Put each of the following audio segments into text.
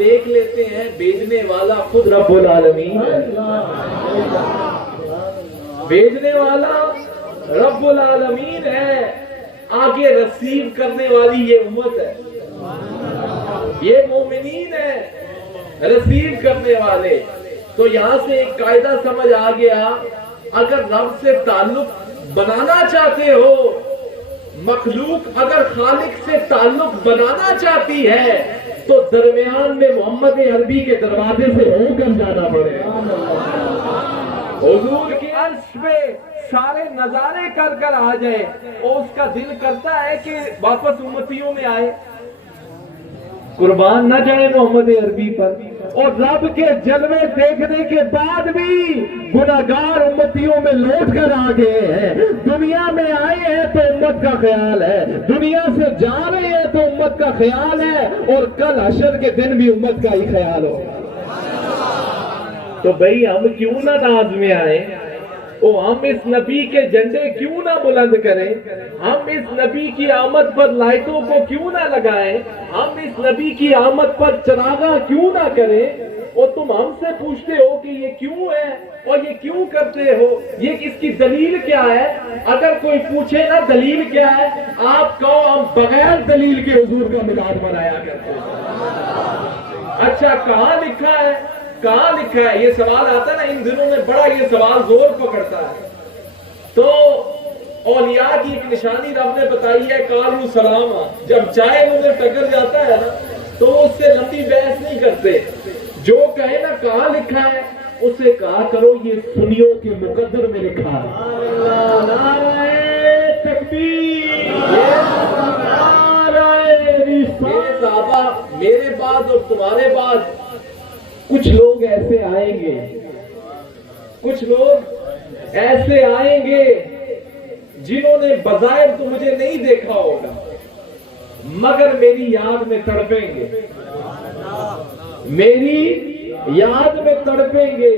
دیکھ لیتے ہیں بھیجنے والا خود رب العالمین ہے، بھیجنے والا رب العالمین ہے، آگے رسیو کرنے والی یہ امت ہے، یہ مومنین ہے رسیو کرنے والے۔ تو یہاں سے ایک قاعدہ سمجھ آ گیا، اگر رب سے تعلق بنانا چاہتے ہو، مخلوق اگر خالق سے تعلق بنانا چاہتی ہے تو درمیان میں محمد عربی کے دروازے سے ہو کر جانا پڑے، حضور کے عرش پہ سارے نظارے کر کر آ جائے، اور اس کا دل کرتا ہے کہ واپس امتیوں میں آئے، قربان نہ جائے محمد عربی پر۔ اور رب کے جلوے دیکھنے کے بعد بھی گناہگار امتیوں میں لوٹ کر آ گئے ہیں، دنیا میں آئے ہیں تو امت کا خیال ہے، دنیا سے جا رہے ہیں تو امت کا خیال ہے، اور کل حشر کے دن بھی امت کا ہی خیال ہوگا۔ تو بھئی ہم کیوں نہ ناز میں آئیں، ہم اس نبی کے جھنڈے کیوں نہ بلند کریں، ہم اس نبی کی آمد پر لائٹوں کو کیوں نہ لگائیں، ہم اس نبی کی آمد پر چراغاں کیوں نہ کریں، اور تم ہم سے پوچھتے ہو کہ یہ کیوں ہے اور یہ کیوں کرتے ہو، یہ اس کی دلیل کیا ہے؟ اگر کوئی پوچھے نا دلیل کیا ہے، آپ کہو ہم بغیر دلیل کے حضور کا میلاد منایا کرتے ہیں۔ اچھا کہاں لکھا ہے، کہاں لکھا ہے؟ یہ سوال آتا ہے نا ان دنوں میں، بڑا یہ سوال زور پکڑتا ہے۔ تو اولیاء کی ایک نشانی رب نے بتائی ہے، قالوا سلاما، جب چاہے انہیں ٹکر جاتا ہے نا تو وہ اس سے لمبی بحث نہیں کرتے، جو کہے نا کہاں لکھا ہے اسے کہا کرو یہ سنیوں کے مقدر میں لکھا ہے۔ نعرہ تکبیر، میرے صحابہ، میرے بعد اور تمہارے بعد کچھ لوگ ایسے آئیں گے، کچھ لوگ ایسے آئیں گے جنہوں نے بظاہر تو مجھے نہیں دیکھا ہوگا مگر میری یاد میں تڑپیں گے، میری یاد میں تڑپیں گے،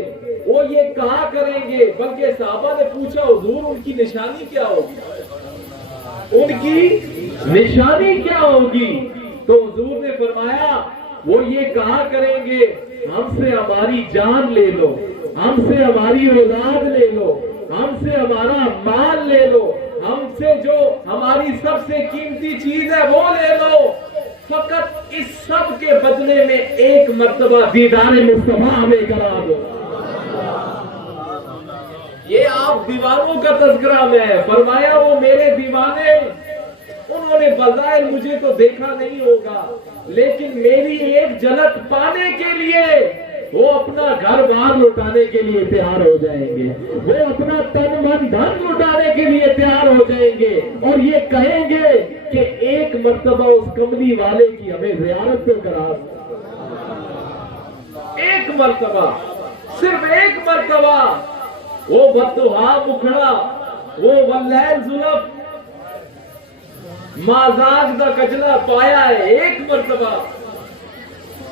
وہ یہ کہا کریں گے، بلکہ صحابہ نے پوچھا حضور ان کی نشانی کیا ہوگی، ان کی نشانی کیا ہوگی؟ تو حضور نے فرمایا وہ یہ کہا کریں گے ہم سے ہماری جان لے لو، ہم سے ہماری اولاد لے لو، ہم سے ہمارا مال لے لو، ہم سے جو ہماری سب سے قیمتی چیز ہے وہ لے لو، فقط اس سب کے بدلے میں ایک مرتبہ دیدار مصطفیٰ ہمیں کرا دو۔ یہ آپ دیوانوں کا تذکرہ میں ہے، فرمایا وہ میرے دیوانے، انہوں نے بظاہر مجھے تو دیکھا نہیں ہوگا لیکن میری ایک جھلک پانے کے لیے وہ اپنا گھر بار لٹانے کے لیے تیار ہو جائیں گے، وہ اپنا تن من دھن لٹانے کے لیے تیار ہو جائیں گے، اور یہ کہیں گے کہ ایک مرتبہ اس کملی والے کی ہمیں زیارت تو کرا دو، ایک مرتبہ، صرف ایک مرتبہ، وہ بددعا مکھڑا، وہ واللیل زلف مازاگ دا کجلا پایا ہے، ایک مرتبہ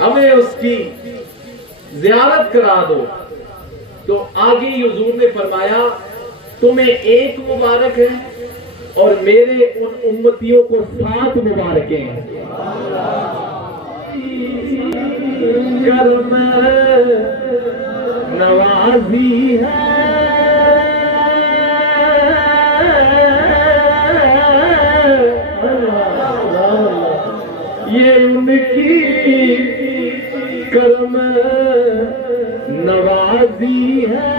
ہمیں اس کی زیارت کرا دو۔ تو آگے حضور نے فرمایا تمہیں ایک مبارک ہے اور میرے ان امتیوں کو 7 مبارکیں ہیں۔ کرم نوازی ہے یہ ان کی کرم نوازی ہے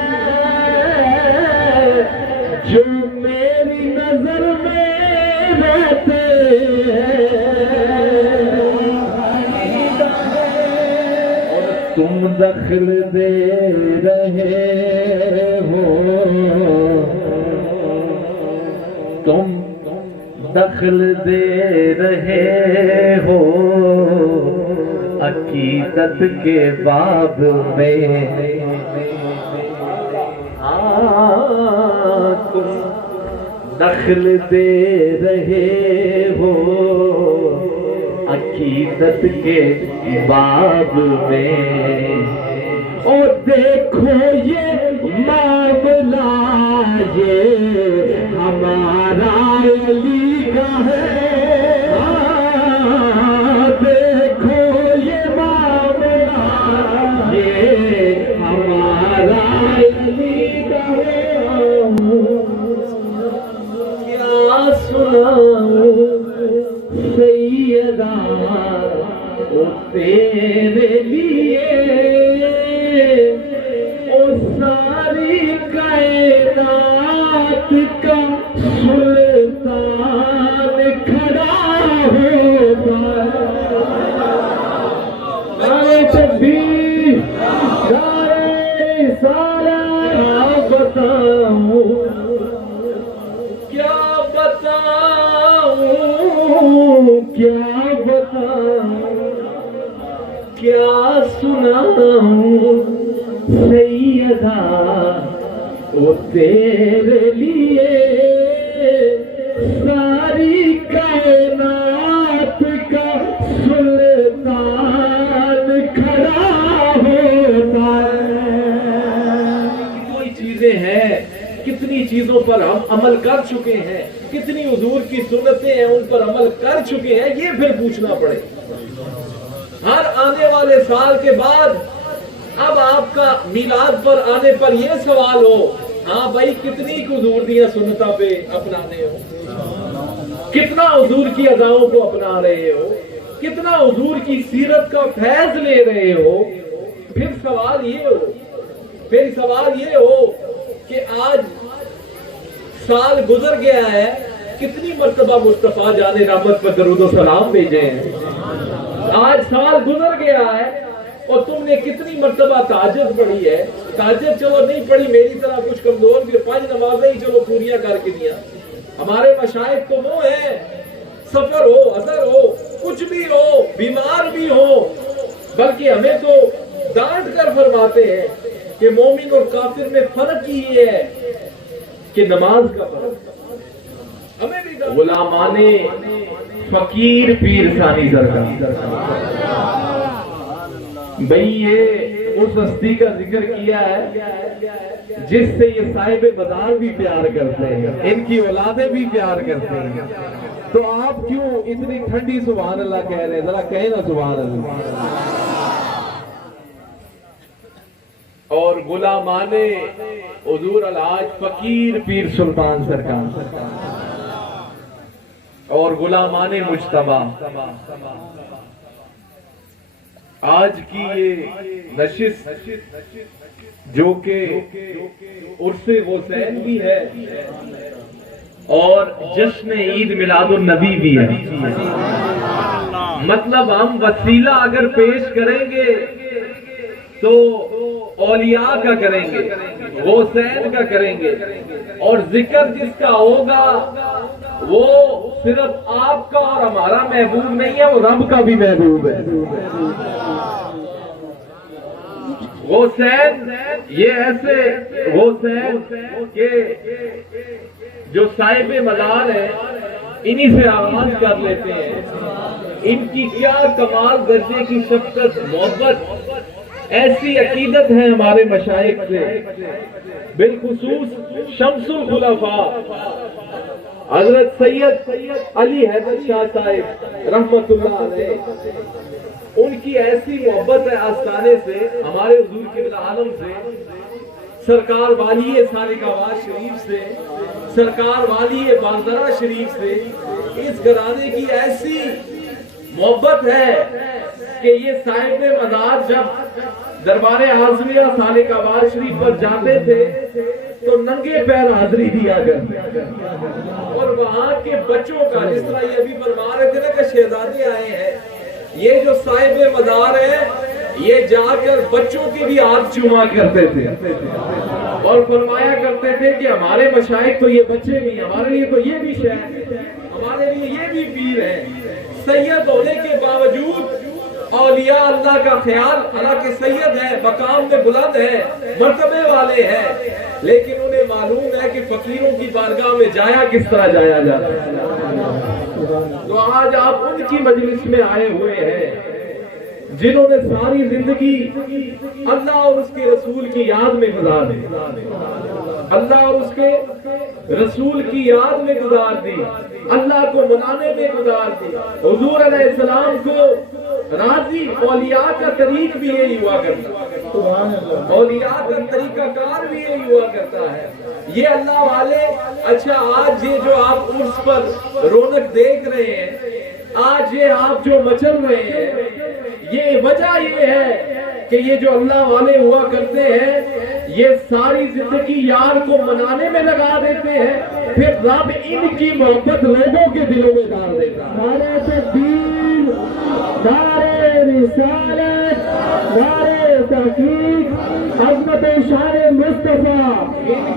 جو میری نظر میں رہتے ہیں، اور تم دخل دے رہے ہو، تم دخل دے رہے ہو عقیدت کے باب میں، تم دخل دے رہے ہو عقیدت کے باب میں، اور دیکھو یہ معاملہ یہ ہمارا علی کا ہے، دیکھو یہ معاملہ تیرے لیے او ساری کائنات کا سلطان کھڑا ہوگا. نعرہ تکبیر، نعرہ رسالت. بتاؤں کیا بتاؤں، کیا بتاؤں، کیا سناؤں سیدہ وہ تیرے لیے ساری کائنات کا سلطان کھڑا ہوتا ہے. کوئی چیزیں ہیں، کتنی چیزوں پر ہم عمل کر چکے ہیں، کتنی حضور کی سنتیں ہیں ان پر عمل کر چکے ہیں، یہ پھر پوچھنا پڑے. ہر آنے والے سال کے بعد اب آپ کا میلاد پر آنے پر یہ سوال ہو، ہاں بھائی کتنی حضور دیا سنتوں پہ اپنانے ہو، کتنا حضور کی اداؤں کو اپنا رہے ہو، کتنا حضور کی سیرت کا فیض لے رہے ہو. پھر سوال یہ ہو کہ آج سال گزر گیا ہے، کتنی مرتبہ مصطفیٰ جان رحمت پر درود و سلام بھیجے ہیں. آج سال گزر گیا ہے اور تم نے کتنی مرتبہ تہجد پڑھی ہے. تہجد چلو نہیں پڑھی، میری طرح کچھ کمزور بھی 5 نمازیں ہی چلو پوریاں کر کے دیا. ہمارے مشائخ تو وہ ہیں، سفر ہو، اثر ہو، کچھ بھی ہو، بیمار بھی ہو، بلکہ ہمیں تو ڈانٹ کر فرماتے ہیں کہ مومن اور کافر میں فرق ہی یہ ہے کہ نماز کا فرق. ہمیں بھی غلامان فقیر پیر ثانی سرکار. بھئی یہ اس ہستی کا ذکر کیا ہے جس سے یہ صاحب مدار بھی پیار کرتے ہیں، ان کی اولادیں بھی پیار کرتے ہیں. تو آپ کیوں اتنی ٹھنڈی سبحان اللہ کہہ رہے ہیں؟ ذرا کہیں نا سبحان اللہ. اور غلامان حضور الحاج فقیر پیر سلطان سرکار اور غلامان مجتبی. آج کی یہ نشست جو کہ عرس حسین بھی ہے اور جشن عید میلاد النبی بھی ہے. مطلب ہم وسیلہ اگر پیش کریں گے تو اولیاء کا کریں گے، حسین کا کریں گے، اور ذکر جس کا ہوگا وہ صرف آپ کا اور ہمارا محبوب نہیں ہے، وہ رب کا بھی محبوب ہے. حسین یہ ایسے حسین کہ جو صاحب مزار ہیں انہی سے آغاز کر لیتے ہیں. ان کی کیا کمال درجے کی شفقت، محبت، ایسی عقیدت ہے ہمارے مشائخ سے، بالخصوص شمس الخلفاء حضرت سید علی حیدر شاہ صاحب رحمت اللہ علیہ. ان کی ایسی محبت ہے آستانے سے، ہمارے حضور قبلہ عالم سے، سرکار والی سالک آباد شریف سے، سرکار والی باندرہ شریف سے. اس گھرانے کی ایسی محبت ہے کہ یہ صاحب مزار جب دربار حاضریہ سالک آباد شریف پر جاتے تھے تو ننگے پیر حاضری دیا کرتے، اور وہاں کے بچوں کا، جس طرح یہ ابھی فرما رہے تھے نا کہ شہزادے آئے ہیں، یہ جو صاحب مزار ہیں یہ جا کر بچوں کے بھی ہاتھ چوما کرتے تھے اور فرمایا کرتے تھے کہ ہمارے مشائخ تو یہ بچے بھی، ہمارے لیے تو یہ بھی شیخ ہے، ہمارے لیے یہ بھی پیر ہے. سید ہونے کے باوجود اولیاء اللہ کا خیال، حالانکہ سید ہے، مقام میں بلند ہے، مرتبے والے ہیں، لیکن انہیں معلوم ہے کہ فقیروں کی بارگاہ میں جایا کس طرح جایا جاتا ہے. تو آج آپ ان کی مجلس میں آئے ہوئے ہیں جنہوں نے ساری زندگی اللہ اور اس کے رسول کی یاد میں گزار دی، اللہ اور اس کے رسول کی یاد میں گزار دی، اللہ کو منانے میں گزار دی. حضور علیہ السلام کو راضی، اولیاء کا طریق بھی یہی ہوا کرتا ہے، اولیاء کا طریقہ کار بھی یہی ہوا کرتا ہے. یہ اللہ والے. اچھا آج یہ جو آپ عرس پر رونق دیکھ رہے ہیں، آج یہ آپ جو مچل رہے ہیں، یہ وجہ یہ ہے کہ یہ جو اللہ والے ہوا کرتے ہیں یہ ساری زندگی یار کو منانے میں لگا دیتے ہیں، پھر رب ان کی محبت لوگوں کے دلوں میں ڈال دیتا ہے۔ نعرہ تکبیر، نعرہ رسالت، نعرہ تحقیق، عظمت شان مصطفیٰ،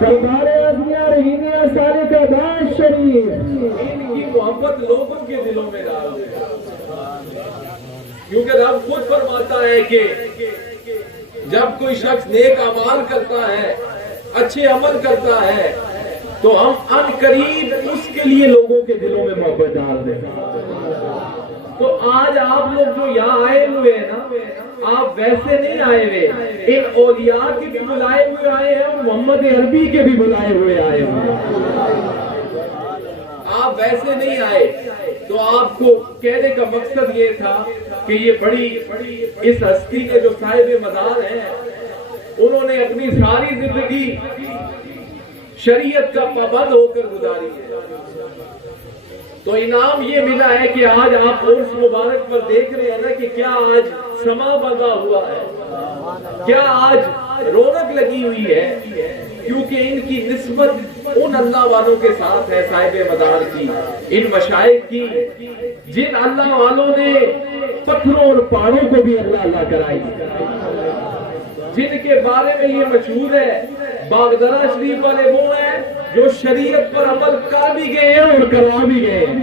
دربار ازمیہ رحیمیہ سالکہ باز شریف، ان کی محبت لوگوں کے دلوں میں ڈال دیتا ہے۔ کیونکہ رب خود فرماتا ہے کہ جب کوئی شخص نیک اعمال کرتا ہے، اچھے عمل کرتا ہے، تو ہم ان قریب اس کے لیے لوگوں کے دلوں میں محبت ڈال دیں۔ تو آج آپ لوگ جو یہاں آئے ہوئے ہیں نا، آپ ویسے نہیں آئے ہوئے، ان اولیاء کے بھی بلائے ہوئے آئے ہیں اور محمد عربی کے بھی بلائے ہوئے آئے ہوئے ہیں۔ آپ ویسے نہیں آئے۔ تو آپ کو کہنے کا مقصد یہ تھا کہ یہ بڑی اس ہستی کے جو صاحب مدار ہیں، انہوں نے اپنی ساری زندگی شریعت کا پابند ہو کر گزاری ہے، تو انعام یہ ملا ہے کہ آج آپ عرس مبارک پر دیکھ رہے ہیں نا کہ کیا آج سما بندہ ہوا ہے، کیا آج رونق لگی ہوئی ہے، کیونکہ ان کی نسبت ان اللہ والوں کے ساتھ ہے، صاحب مدار کی، ان مشائخ کی، جن اللہ والوں نے پتھروں اور پہاڑوں کو بھی اللہ اللہ کرائی، جن کے بارے میں یہ مشہور ہے باغدرہ شریف والے وہ ہیں جو شریعت پر عمل کر بھی گئے ہیں اور کروا بھی گئے ہیں۔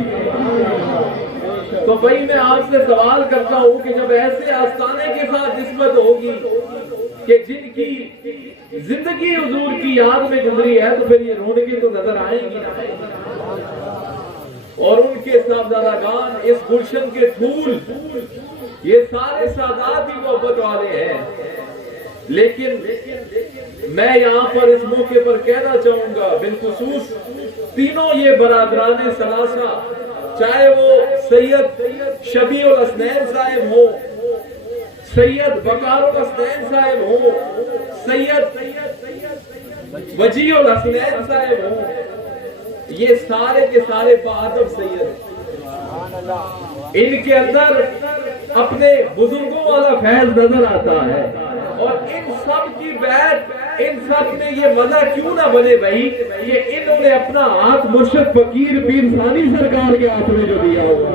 تو بھائی میں آپ سے سوال کرتا ہوں کہ جب ایسے آستانے کے ساتھ نسبت ہوگی کہ جن کی زندگی حضور کی یاد میں گزری ہے، تو پھر یہ رونقیں تو نظر آئیں گی نا۔ اور ان کے صاحبزادگان، اس گلشن کے پھول، یہ سارے سادات ہی محبت والے ہیں۔ لیکن میں یہاں پر اس موقع پر کہنا چاہوں گا بالخصوص تینوں یہ برادران ثلاثہ، چاہے وہ سید شبیع الحسنین صاحب ہو، سید بکار الحسنین صاحب ہو، سید وجیع الحسنین صاحب ہو، یہ سارے کے سارے بہادر سید ہیں۔ ان کے اندر اپنے بزرگوں والا فیض نظر آتا ہے، اور ان سب کی بیعت، ان سب میں یہ مزہ کیوں نہ بنے بھائی کہ انہوں نے اپنا ہاتھ مرشد فقیر پیر ثانی سرکار کے ہاتھ میں جو دیا ہوا۔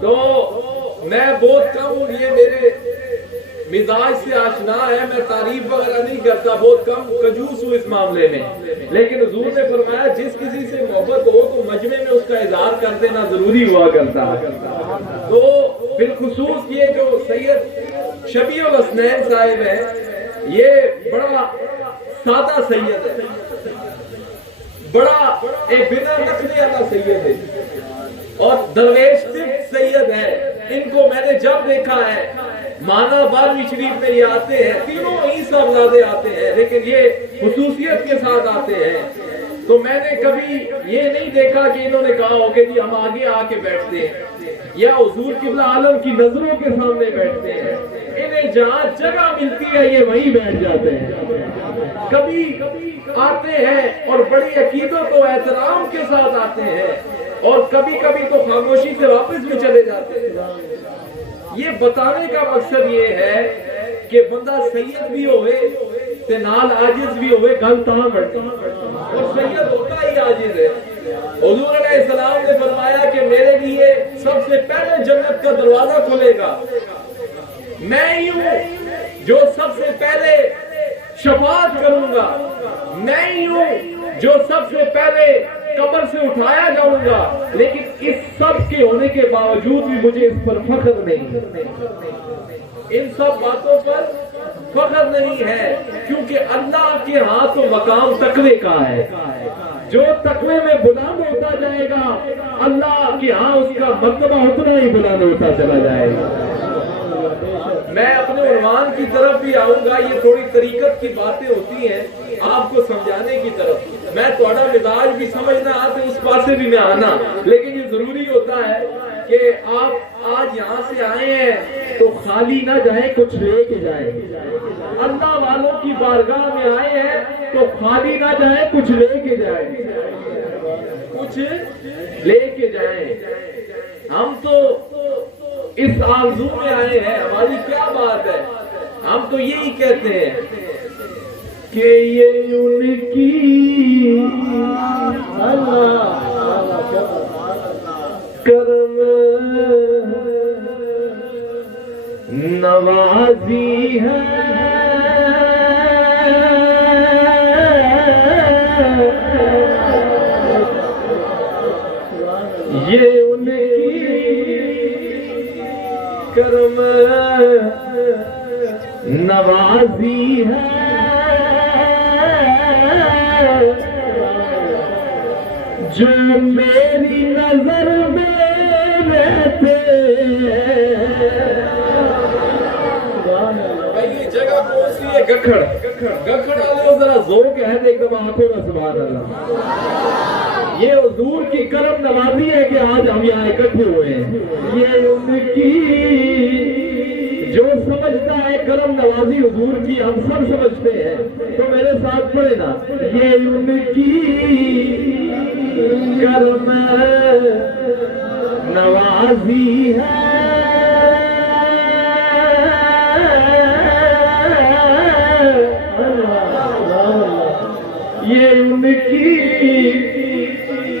تو میں بہت کم ہوں، یہ میرے مزاج سے آشنا ہے، میں تعریف وغیرہ نہیں کرتا، بہت کم کنجوس ہوں اس معاملے میں، لیکن حضور نے فرمایا جس کسی سے محبت ہو تو مجمع میں اس کا اظہار کر دینا ضروری ہوا کرتا ہے۔ تو بالخصوص یہ جو سید شبیع الحسنین صاحب ہیں، یہ بڑا سادہ سید ہے، بڑا ایک بنا نقلے والا سید ہے، اور درویش سید ہے۔ ان کو میں نے جب دیکھا ہے مانا بارہویں شریف میں یہ آتے ہیں، تینوں ہی صاحبزادے آتے ہیں، لیکن یہ خصوصیت کے ساتھ آتے ہیں، تو میں نے کبھی یہ نہیں دیکھا کہ انہوں نے کہا ہو کہ جی ہم آگے آ کے بیٹھتے ہیں یا حضور قبلہ عالم کی نظروں کے سامنے بیٹھتے ہیں۔ انہیں جہاں جگہ ملتی ہے یہ وہیں بیٹھ جاتے ہیں، کبھی آتے ہیں اور بڑی عقیدت و احترام کے ساتھ آتے ہیں، اور کبھی کبھی تو خاموشی سے واپس بھی چلے جاتے ہیں۔ یہ بتانے کا مقصد یہ ہے کہ بندہ سید بھی ہوئے تے نال عاجز بھی ہوئے، گل تاں بڑھتی، اور سید ہوتا ہی عاجز ہے۔ حضور علیہ السلام نے فرمایا کہ میرے لیے سب سے پہلے جنت کا دروازہ کھلے گا، میں ہی ہوں جو سب سے پہلے شفاعت کروں گا، میں ہی ہوں جو سب سے پہلے قبر سے اٹھایا جاؤں گا، لیکن اس سب کے ہونے کے باوجود بھی مجھے اس پر فخر نہیں، ان سب باتوں پر فخر نہیں ہے، کیونکہ اللہ کے ہاں تو مقام تقوی کا ہے، جو تقوی میں بلند ہوتا جائے گا اللہ کے ہاں اس کا مرتبہ اتنا ہی بلند ہوتا چلا جائے گا۔ میں اپنے عنوان کی طرف بھی آؤں گا، یہ تھوڑی طریقت کی باتیں ہوتی ہیں آپ کو سمجھانے کی طرف، میں تھوڑا مزاج بھی سمجھنا آتے اس پاسے بھی میں آنا، لیکن یہ ضروری ہوتا ہے کہ آپ آج یہاں سے آئے ہیں تو خالی نہ جائیں، کچھ لے کے جائیں۔ اللہ والوں کی بارگاہ میں آئے ہیں تو خالی نہ جائیں، کچھ لے کے جائیں، کچھ لے کے جائیں۔ ہم تو اس آرزو میں آئے ہیں، ہماری کیا بات ہے؟ ہم تو یہی کہتے ہیں کہ یہ ان کی کرم نوازی ہے، یہ ان کی کرم نوازی ہے، جو میری نظر میں رہتے ہیں۔ یہ جگہ کون سی ہے؟ گکھڑ والے ذرا زور کے ہے ایک دم آنکھوں میں سبحان اللہ۔ یہ حضور کی کرم نوازی ہے کہ آج ہم یہاں اکٹھے ہوئے ہیں۔ یہ ان کی جو سمجھتا ہے کرم نوازی حضور کی، ہم سب سمجھتے ہیں، تو میرے ساتھ پڑھے نا، یہ ان کی کرم نوازی ہے، یہ ان کی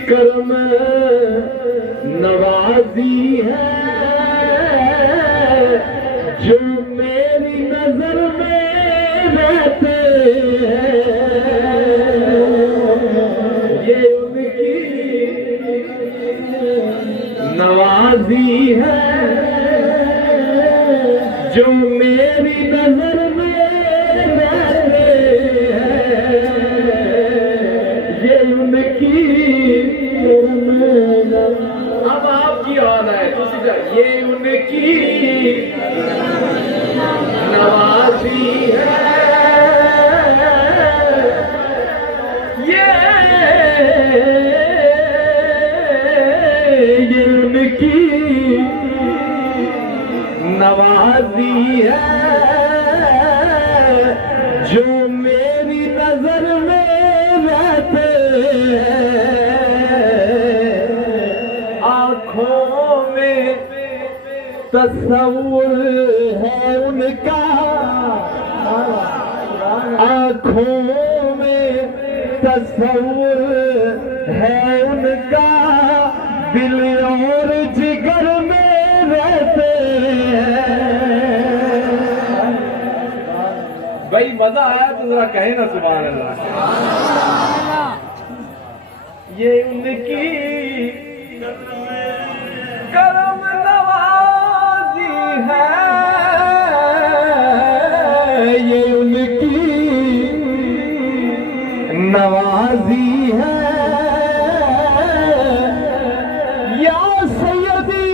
کرم نوازی ہے، جو میری نظر میں رہتے ہیں، یہ ان کی نوازی ہے، جو میری نظر میں رہتے ہیں، یہ ان کی۔ اب آپ کی حال ہے، یہ ان کی نوازی ہے، یہ ان کی نوازی ہے، جو میری نظر میں رہتے ہیں، آنکھوں میں تصور ہے ان کا، آنکھوں میں تصور ہے ان کا، دل اور جگر میں رہتے ہیں۔ بھائی مزہ آیا تو ذرا کہیں نا سبحان اللہ۔ یہ ان کی کرم نوازی ہے، یہ ان کی نوازی ہے، یا سیدی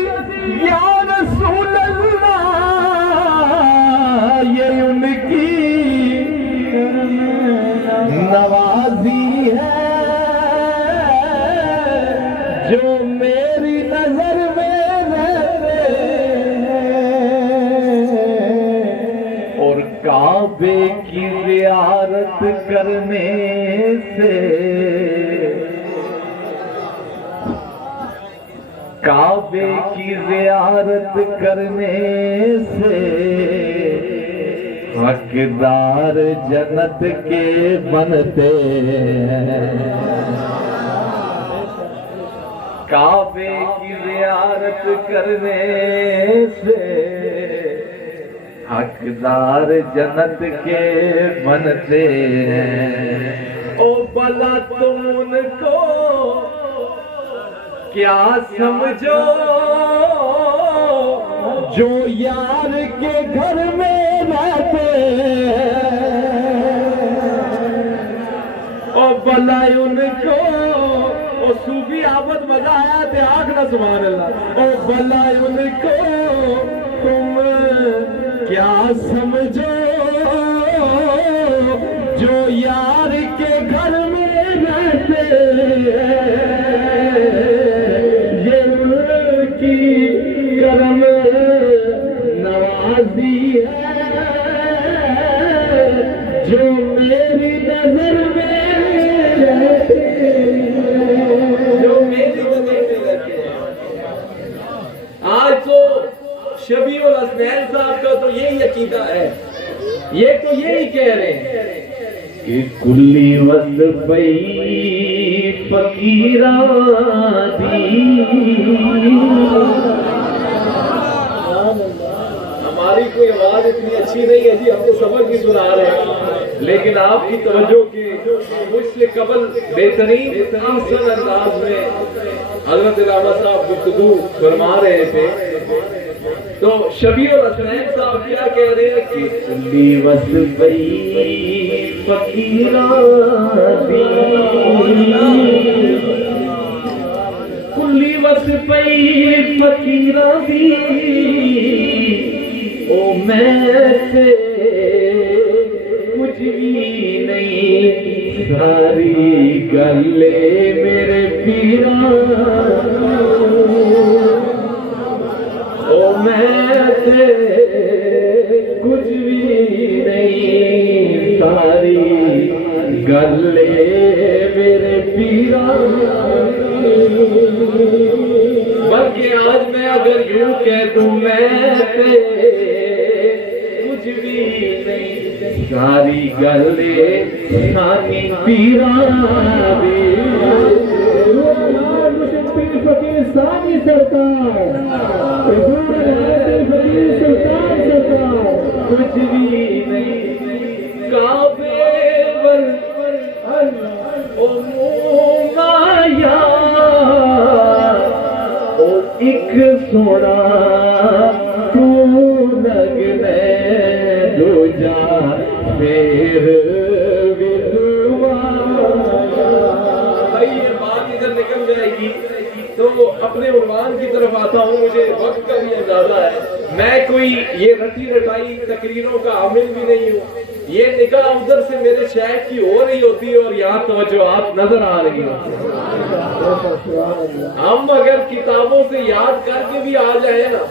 یا رسول اللہ، یہ ان کی نوازی ہے، جو میری نظر میں رہتے ہیں، اور کعبے کی زیارت کرنے سے، کعبے کی زیارت کرنے سے، حقدار جنت کے بنتے ہیں، کعبے کی زیارت کرنے سے، حقدار جنت کے بنتے ہیں۔ او بلا تم ان کو کیا سمجھو، جو یار کے گھر میں رہتے ہیں، او بلا ان کو، او صوفی آمد مزہ آیا تھے آنکھ نہ سبحان اللہ، او بلا ان کو تم کیا سمجھو، جو یار کے گھر میں رہتے ہیں، یہ ان کی کرم نوازی ہے، جو میری نظر میں رہتے ہیں، جو میری نظر میں رہتے ہیں۔ آج تو شبیع الحسنین صاحب کا تو یہی عقیدہ ہے، یہ تو یہی کہہ رہے ہیں کہ کلی وظیفے فقیراں دی۔ ہماری کوئی آواز اتنی اچھی نہیں ہے جی، ہم تو سبق ہی سنا رہے ہیں، لیکن آپ کی توجہ کی مجھ سے قبل بہترین احسن انداز میں حضرت علامہ صاحب گفتگو فرما رہے تھے، تو شبیع الحسنین صاحب کیا کہہ رہے ہیں کہ کلی وظیفے فقیراں دی، کلی وظیفے فقیراں دی، او میں سے کچھ بھی نہیں، ساری گلے میرے پیراں، او میں سے کچھ بھی نہیں، ساری گلے میرے پیراں، بلکہ آج میں اگر یوں کہہ دوں میں سے کچھ بھی نہیں، ساری گلے سانی پیراں دی۔ پیر فقیر ثانی سرکار، فقیر سلطان سرکار، کچھ بھی نہیں، کعبے ور او مایا، او ایک سونا تو لگنے دو جا پھر بھائی یہ بات ادھر نکل جائے گی تو اپنے عنوان کی طرف آتا ہوں، مجھے وقت کا بھی اندازہ ہے، میں کوئی یہ رٹی رٹائی تقریروں کا عامل بھی نہیں ہوں، یہ نگاہ ادھر سے میرے شیخ کی ہو رہی ہوتی ہے اور یہاں توجہات نظر آ رہی ہوتی ہے۔ ہم اگر کتابوں سے یاد کر کے بھی آ جائیں نا،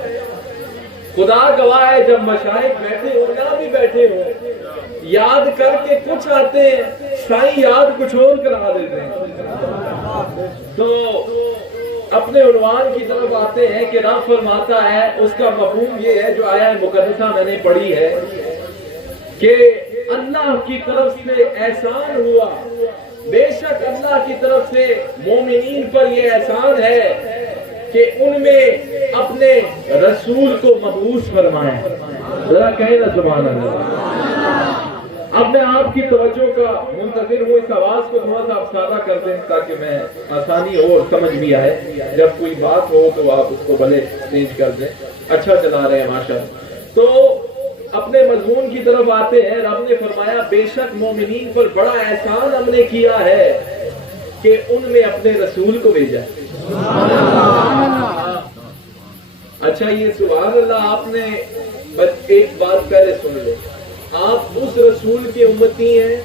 خدا گواہ ہے جب مشائخ بیٹھے ہوں نہ بھی بیٹھے ہوں، یاد کر کے کچھ آتے ہیں، سائیں یاد کچھ اور کرا دیتے ہیں۔ تو اپنے عنوان کی طرف آتے ہیں کہ رب فرماتا ہے، اس کا مفہوم یہ ہے جو آیا مقدسہ میں نے پڑھی ہے کہ اللہ کی طرف سے احسان ہوا، بے شک اللہ کی طرف سے مومنین پر یہ احسان ہے کہ ان میں اپنے رسول کو مبعوث فرمائے۔ ذرا کہیں نا سبحان اللہ۔ اب میں آپ کی توجہ کا منتظر ہوں، اس آواز کو تھوڑا سا افسادہ کر دیں تاکہ میں آسانی ہو اور سمجھ بھی آئے، جب کوئی بات ہو تو آپ اس کو بھلے چینج کر دیں، اچھا چلا رہے ہیں ماشاءاللہ۔ تو اپنے مضمون کی طرف آتے ہیں، رب نے فرمایا بے شک مومنین پر بڑا احسان ہم نے کیا ہے کہ ان میں اپنے رسول کو بھیجا۔ اچھا یہ سبحان اللہ آپ نے بس ایک بات پہلے سن لے، آپ اس رسول کی امتی ہیں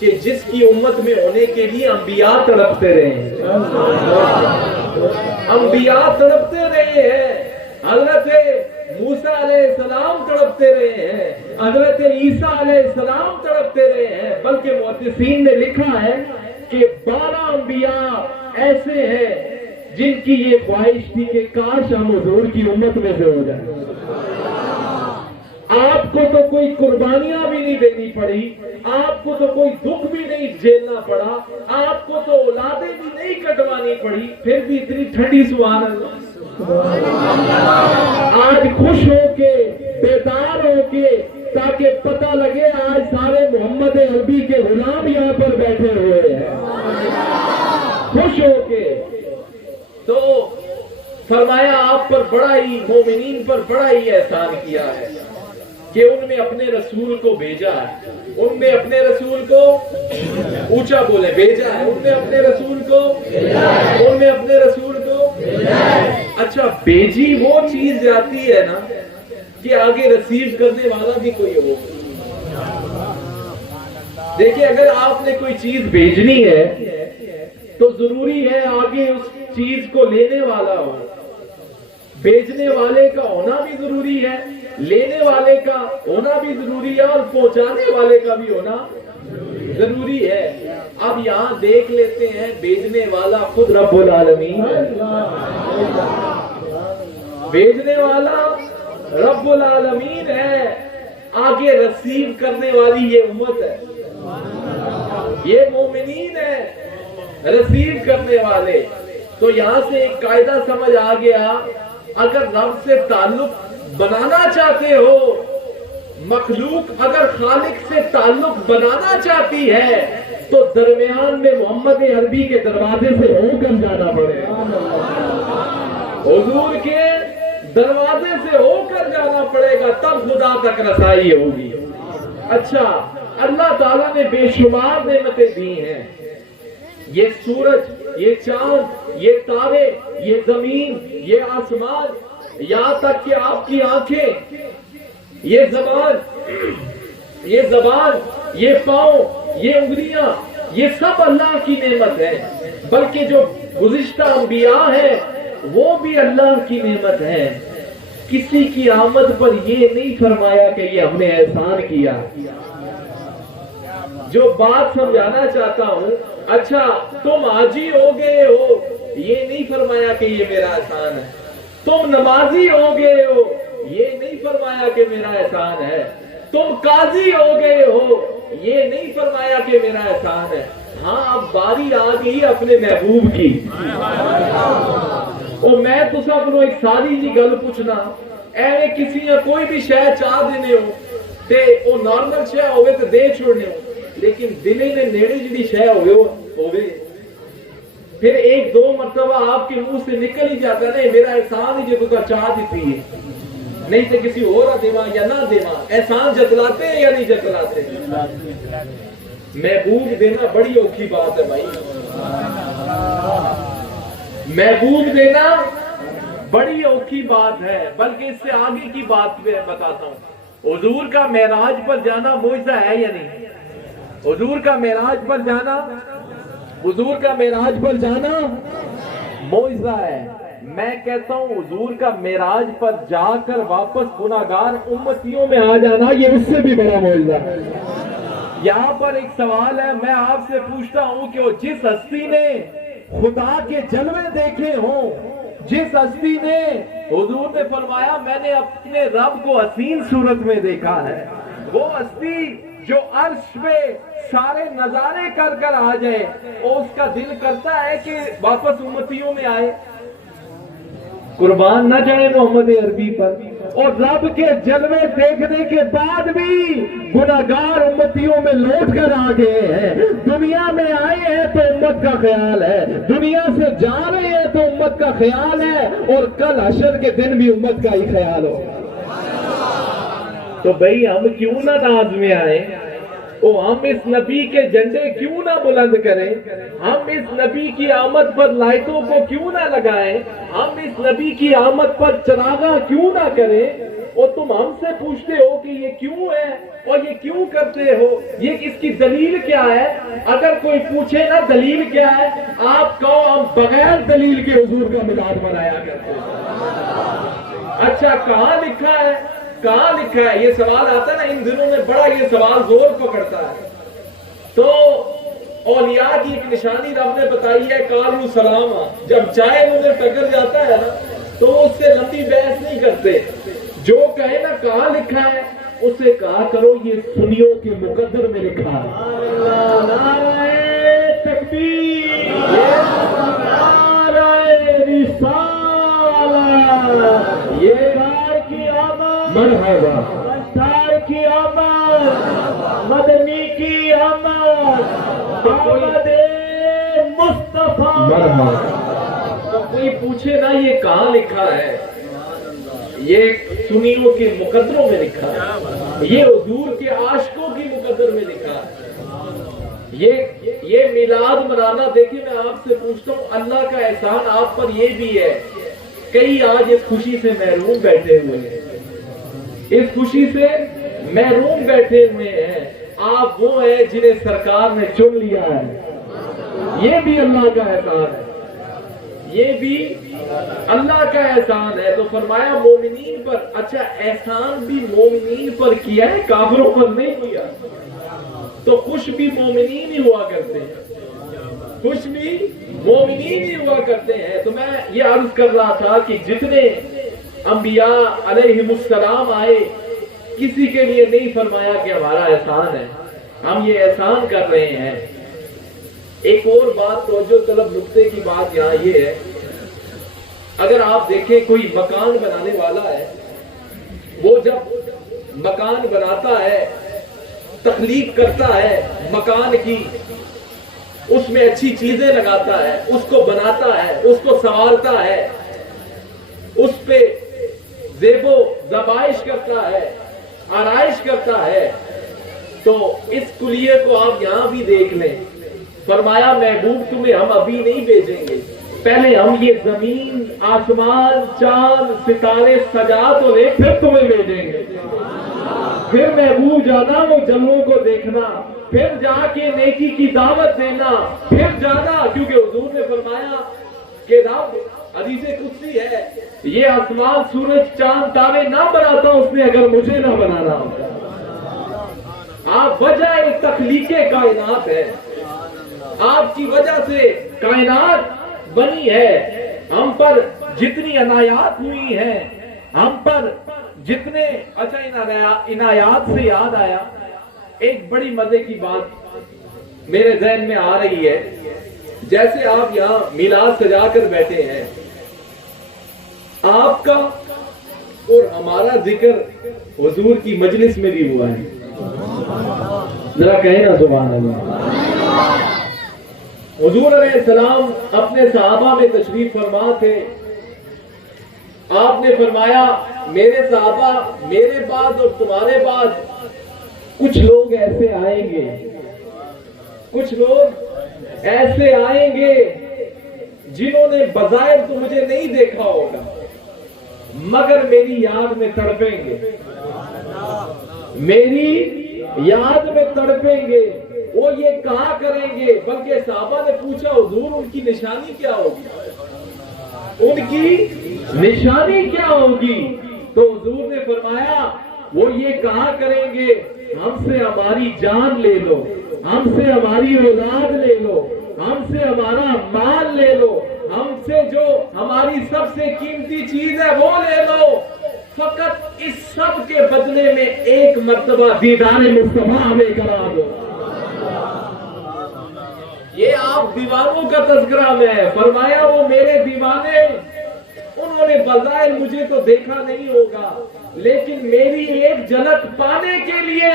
کہ جس کی امت میں ہونے کے لیے انبیاء تڑپتے رہے ہیں، انبیاء تڑپتے رہے ہیں، حضرت موسیٰ علیہ السلام تڑپتے رہے ہیں، حضرت عیسیٰ علیہ السلام تڑپتے رہے ہیں، بلکہ محدثین نے لکھا ہے کہ 12 انبیاء ایسے ہیں جن کی یہ خواہش تھی کہ کاش ہم حضور کی امت میں سے ہو جائیں۔ آپ کو تو کوئی قربانیاں بھی نہیں دینی پڑی، آپ کو تو کوئی دکھ بھی نہیں جھیلنا پڑا، آپ کو تو اولادیں بھی نہیں کٹوانی پڑی، پھر بھی اتنی ٹھنڈی سبحان اللہ۔ آج خوش ہو کے بیدار ہو کے تاکہ پتہ لگے آج سارے محمد عربی کے غلام یہاں پر بیٹھے ہوئے ہیں، خوش ہو کے۔ تو فرمایا آپ پر بڑا ہی، مومنین پر بڑا ہی احسان کیا ہے کہ ان میں اپنے رسول کو بھیجا ہے، ان میں اپنے رسول کو اونچا بولے بھیجا ہے، ان میں اپنے رسول کو، ان میں اپنے رسول کو۔ اچھا بھیجی وہ چیز جاتی ہے نا کہ آگے ریسیو کرنے والا بھی کوئی ہو۔ دیکھیں اگر آپ نے کوئی چیز بھیجنی ہے تو ضروری ہے آگے اس چیز کو لینے والا ہو، بھیجنے والے کا ہونا بھی ضروری ہے، لینے والے کا ہونا بھی ضروری ہے، اور پہنچانے والے کا بھی ہونا ضروری ہے۔ اب یہاں دیکھ لیتے ہیں بھیجنے والا خود رب العالمین ہے، بھیجنے والا رب العالمین ہے، آگے رسیو کرنے والی یہ امت ہے، یہ مومنین ہے رسیو کرنے والے۔ تو یہاں سے ایک قاعدہ سمجھ آ گیا، اگر رب سے تعلق بنانا چاہتے ہو، مخلوق اگر خالق سے تعلق بنانا چاہتی ہے تو درمیان میں محمد عربی کے دروازے سے ہو کر جانا پڑے گا، حضور کے دروازے سے ہو کر جانا پڑے گا، تب خدا تک رسائی ہوگی۔ اچھا، اللہ تعالیٰ نے بے شمار نعمتیں دی ہیں، یہ سورج، یہ چاند، یہ تارے، یہ زمین، یہ آسمان، یہاں تک کہ آپ کی آنکھیں، یہ زبان، یہ پاؤں، یہ انگلیاں، یہ سب اللہ کی نعمت ہے۔ بلکہ جو گزشتہ انبیاء ہیں وہ بھی اللہ کی نعمت ہے۔ کسی کی آمد پر یہ نہیں فرمایا کہ یہ ہم نے احسان کیا۔ جو بات سمجھانا چاہتا ہوں، اچھا تم حاجی ہو گئے ہو، یہ نہیں فرمایا کہ یہ میرا احسان ہے۔ تم نمازی ہو گئے ہو، یہ نہیں فرمایا کہ میرا احسان ہے۔ تم قاضی ہو گئے ہو، یہ نہیں فرمایا کہ میرا احسان ہے۔ ہاں، اب باری آ گئی اپنے محبوب کی۔ اور میں تو سب کو ایک ساری جی گل پوچھنا، ایویں کسی نے کوئی بھی شے چاہ دینے ہو تے وہ نارمل شے ہوئے تو دے چھوڑنے ہو، لیکن دلے نے نیڑے جڑی شے ہوئے پھر ایک دو مرتبہ آپ کے منہ سے نکل ہی جاتا ہے، نہیں میرا احسان ہی جب کا چاہ دیتی ہے، نہیں تو کسی اور دیواں یا نہ دیواں۔ احسان جتلاتے ہیں یا نہیں جتلاتے؟ محبوب دینا بڑی اوکھی بات ہے بھائی، محبوب دینا بڑی اوکھی بات ہے۔ بلکہ اس سے آگے کی بات میں بتاتا ہوں، حضور کا معراج پر جانا معجزہ ہے یا نہیں؟ حضور کا معراج پر جانا، حضور کا معراج پر جانا معجزہ ہے۔ میں کہتا ہوں حضور کا معراج پر جا کر واپس گناہگار امتیوں میں آ جانا یہ اس سے بھی بڑا معجزہ ہے۔ یہاں پر ایک سوال ہے، میں آپ سے پوچھتا ہوں کہ وہ جس ہستی نے خدا کے جلوے دیکھے ہوں، جس ہستی نے، حضور نے فرمایا میں نے اپنے رب کو حسین صورت میں دیکھا ہے، وہ ہستی جو عرش پہ سارے نظارے کر کر آ جائے، اور اس کا دل کرتا ہے کہ واپس امتیوں میں آئے۔ قربان نہ جائے محمد عربی پر۔ اور رب کے جلوے دیکھنے کے بعد بھی گناہگار امتیوں میں لوٹ کر آ گئے ہیں۔ دنیا میں آئے ہیں تو امت کا خیال ہے، دنیا سے جا رہے ہیں تو امت کا خیال ہے، اور کل حشر کے دن بھی امت کا ہی خیال ہو۔ تو بھئی ہم کیوں نہ ناز میں آئیں، ہم اس نبی کے جھنڈے کیوں نہ بلند کریں، ہم اس نبی کی آمد پر لائٹوں کو کیوں نہ لگائیں، ہم اس نبی کی آمد پر چراغاں کیوں نہ کریں۔ اور تم ہم سے پوچھتے ہو کہ یہ کیوں ہے اور یہ کیوں کرتے ہو، یہ اس کی دلیل کیا ہے؟ اگر کوئی پوچھے نا دلیل کیا ہے، آپ کہو ہم بغیر دلیل کے حضور کا میلاد منایا کرتے ہیں۔ اچھا کہاں لکھا ہے، کہاں لکھا ہے؟ یہ سوال آتا ہے نا ان دنوں میں، بڑا یہ سوال زور پکڑتا ہے۔ تو اولیاء کی ایک نشانی رب نے بتائی ہے، قالوا سلاما، جب چاہے انہیں ٹکر جاتا ہے نا تو وہ اس سے لمبی بحث نہیں کرتے، جو کہے نا کہاں لکھا ہے اسے کہا کرو یہ سنیوں کے مقدر میں لکھا ہے۔ نعرہ تکبیر، نعرہ رسالہ، یہ کی آمد، مرحبا تار کی آمد، مدنی کی آمد، آمد مصطفیٰ، مرحبا۔ تو کوئی پوچھے نا یہ کہاں لکھا ہے، یہ سنیوں کے مقدروں میں لکھا ہے، یہ حضور کے عاشقوں کی مقدر میں لکھا ہے۔ یہ میلاد منانا، دیکھیں میں آپ سے پوچھتا ہوں، اللہ کا احسان آپ پر یہ بھی ہے، کئی آج اس خوشی سے محروم بیٹھے ہوئے ہیں، اس خوشی سے محروم بیٹھے ہوئے ہیں۔ آپ وہ ہیں جنہیں سرکار نے چن لیا ہے، یہ بھی اللہ کا احسان ہے، یہ بھی اللہ کا احسان ہے۔ تو فرمایا مومنین پر، اچھا احسان بھی مومنین پر کیا ہے، کافروں پر نہیں کیا۔ تو خوش بھی مومنین ہی ہوا کرتے ہیں، خوش بھی مومنین ہی ہوا کرتے ہیں۔ تو میں یہ عرض کر رہا تھا کہ جتنے انبیاء علیہم آئے، کسی کے لیے نہیں فرمایا کہ ہمارا احسان ہے، ہم یہ احسان کر رہے ہیں۔ ایک اور بات توجہ طلب نقطے کی بات یہاں یہ ہے، اگر آپ دیکھیں کوئی مکان بنانے والا ہے، وہ جب مکان بناتا ہے، تخلیق کرتا ہے مکان کی، اس میں اچھی چیزیں لگاتا ہے، اس کو بناتا ہے، اس کو سنوارتا ہے، اس پہ زیب و زبائش کرتا ہے، آرائش کرتا ہے، تو اس کلیے کو آپ یہاں بھی دیکھ لیں۔ فرمایا محبوب تمہیں ہم ابھی نہیں بھیجیں گے، پہلے ہم یہ زمین، آسمان، چاند، ستارے سجا تو لے، پھر تمہیں بھیجیں گے۔ پھر محبوب جانا وہ جلووں کو دیکھنا، پھر جا کے نیکی کی دعوت دینا، پھر جانا، کیونکہ حضور نے فرمایا کہ رب، حدیث قدسی ہے، یہ آسمان، سورج، چاند، تارے نہ بناتا اس نے اگر مجھے نہ بنانا ہوتا۔ آپ وجہ تخلیق کائنات ہے، آپ کی وجہ سے کائنات بنی ہے، ہم پر جتنی عنایات ہوئی ہیں، ہم پر جتنے، اچھا عنایات سے یاد آیا، ایک بڑی مزے کی بات میرے ذہن میں آ رہی ہے۔ جیسے آپ یہاں میلاد سجا کر بیٹھے ہیں، آپ کا اور ہمارا ذکر حضور کی مجلس میں بھی ہوا ہے، ذرا کہیں نا سبحان اللہ۔ حضور علیہ السلام اپنے صحابہ میں تشریف فرما تھے، آپ نے فرمایا میرے صحابہ میرے بعد اور تمہارے بعد کچھ لوگ ایسے آئیں گے، کچھ لوگ ایسے آئیں گے جنہوں نے بظاہر تو مجھے نہیں دیکھا ہوگا مگر میری یاد میں تڑپیں گے، میری یاد میں تڑپیں گے، وہ یہ کہا کریں گے، بلکہ صحابہ نے پوچھا حضور ان کی نشانی کیا ہوگی، ان کی نشانی کیا ہوگی؟ تو حضور نے فرمایا وہ یہ کہا کریں گے ہم سے ہماری جان لے لو، ہم سے ہماری اولاد لے لو، ہم سے ہمارا مال لے لو، ہم سے جو ہماری سب سے قیمتی چیز ہے وہ لے لو، فقط اس سب کے بدلے میں ایک مرتبہ دیدار مصطفیٰ ہمیں کرا دو۔ یہ آپ دیوانوں کا تذکرہ میں ہے، فرمایا وہ میرے دیوانے، انہوں نے بظاہر مجھے تو دیکھا نہیں ہوگا لیکن میری ایک جھلک پانے کے لیے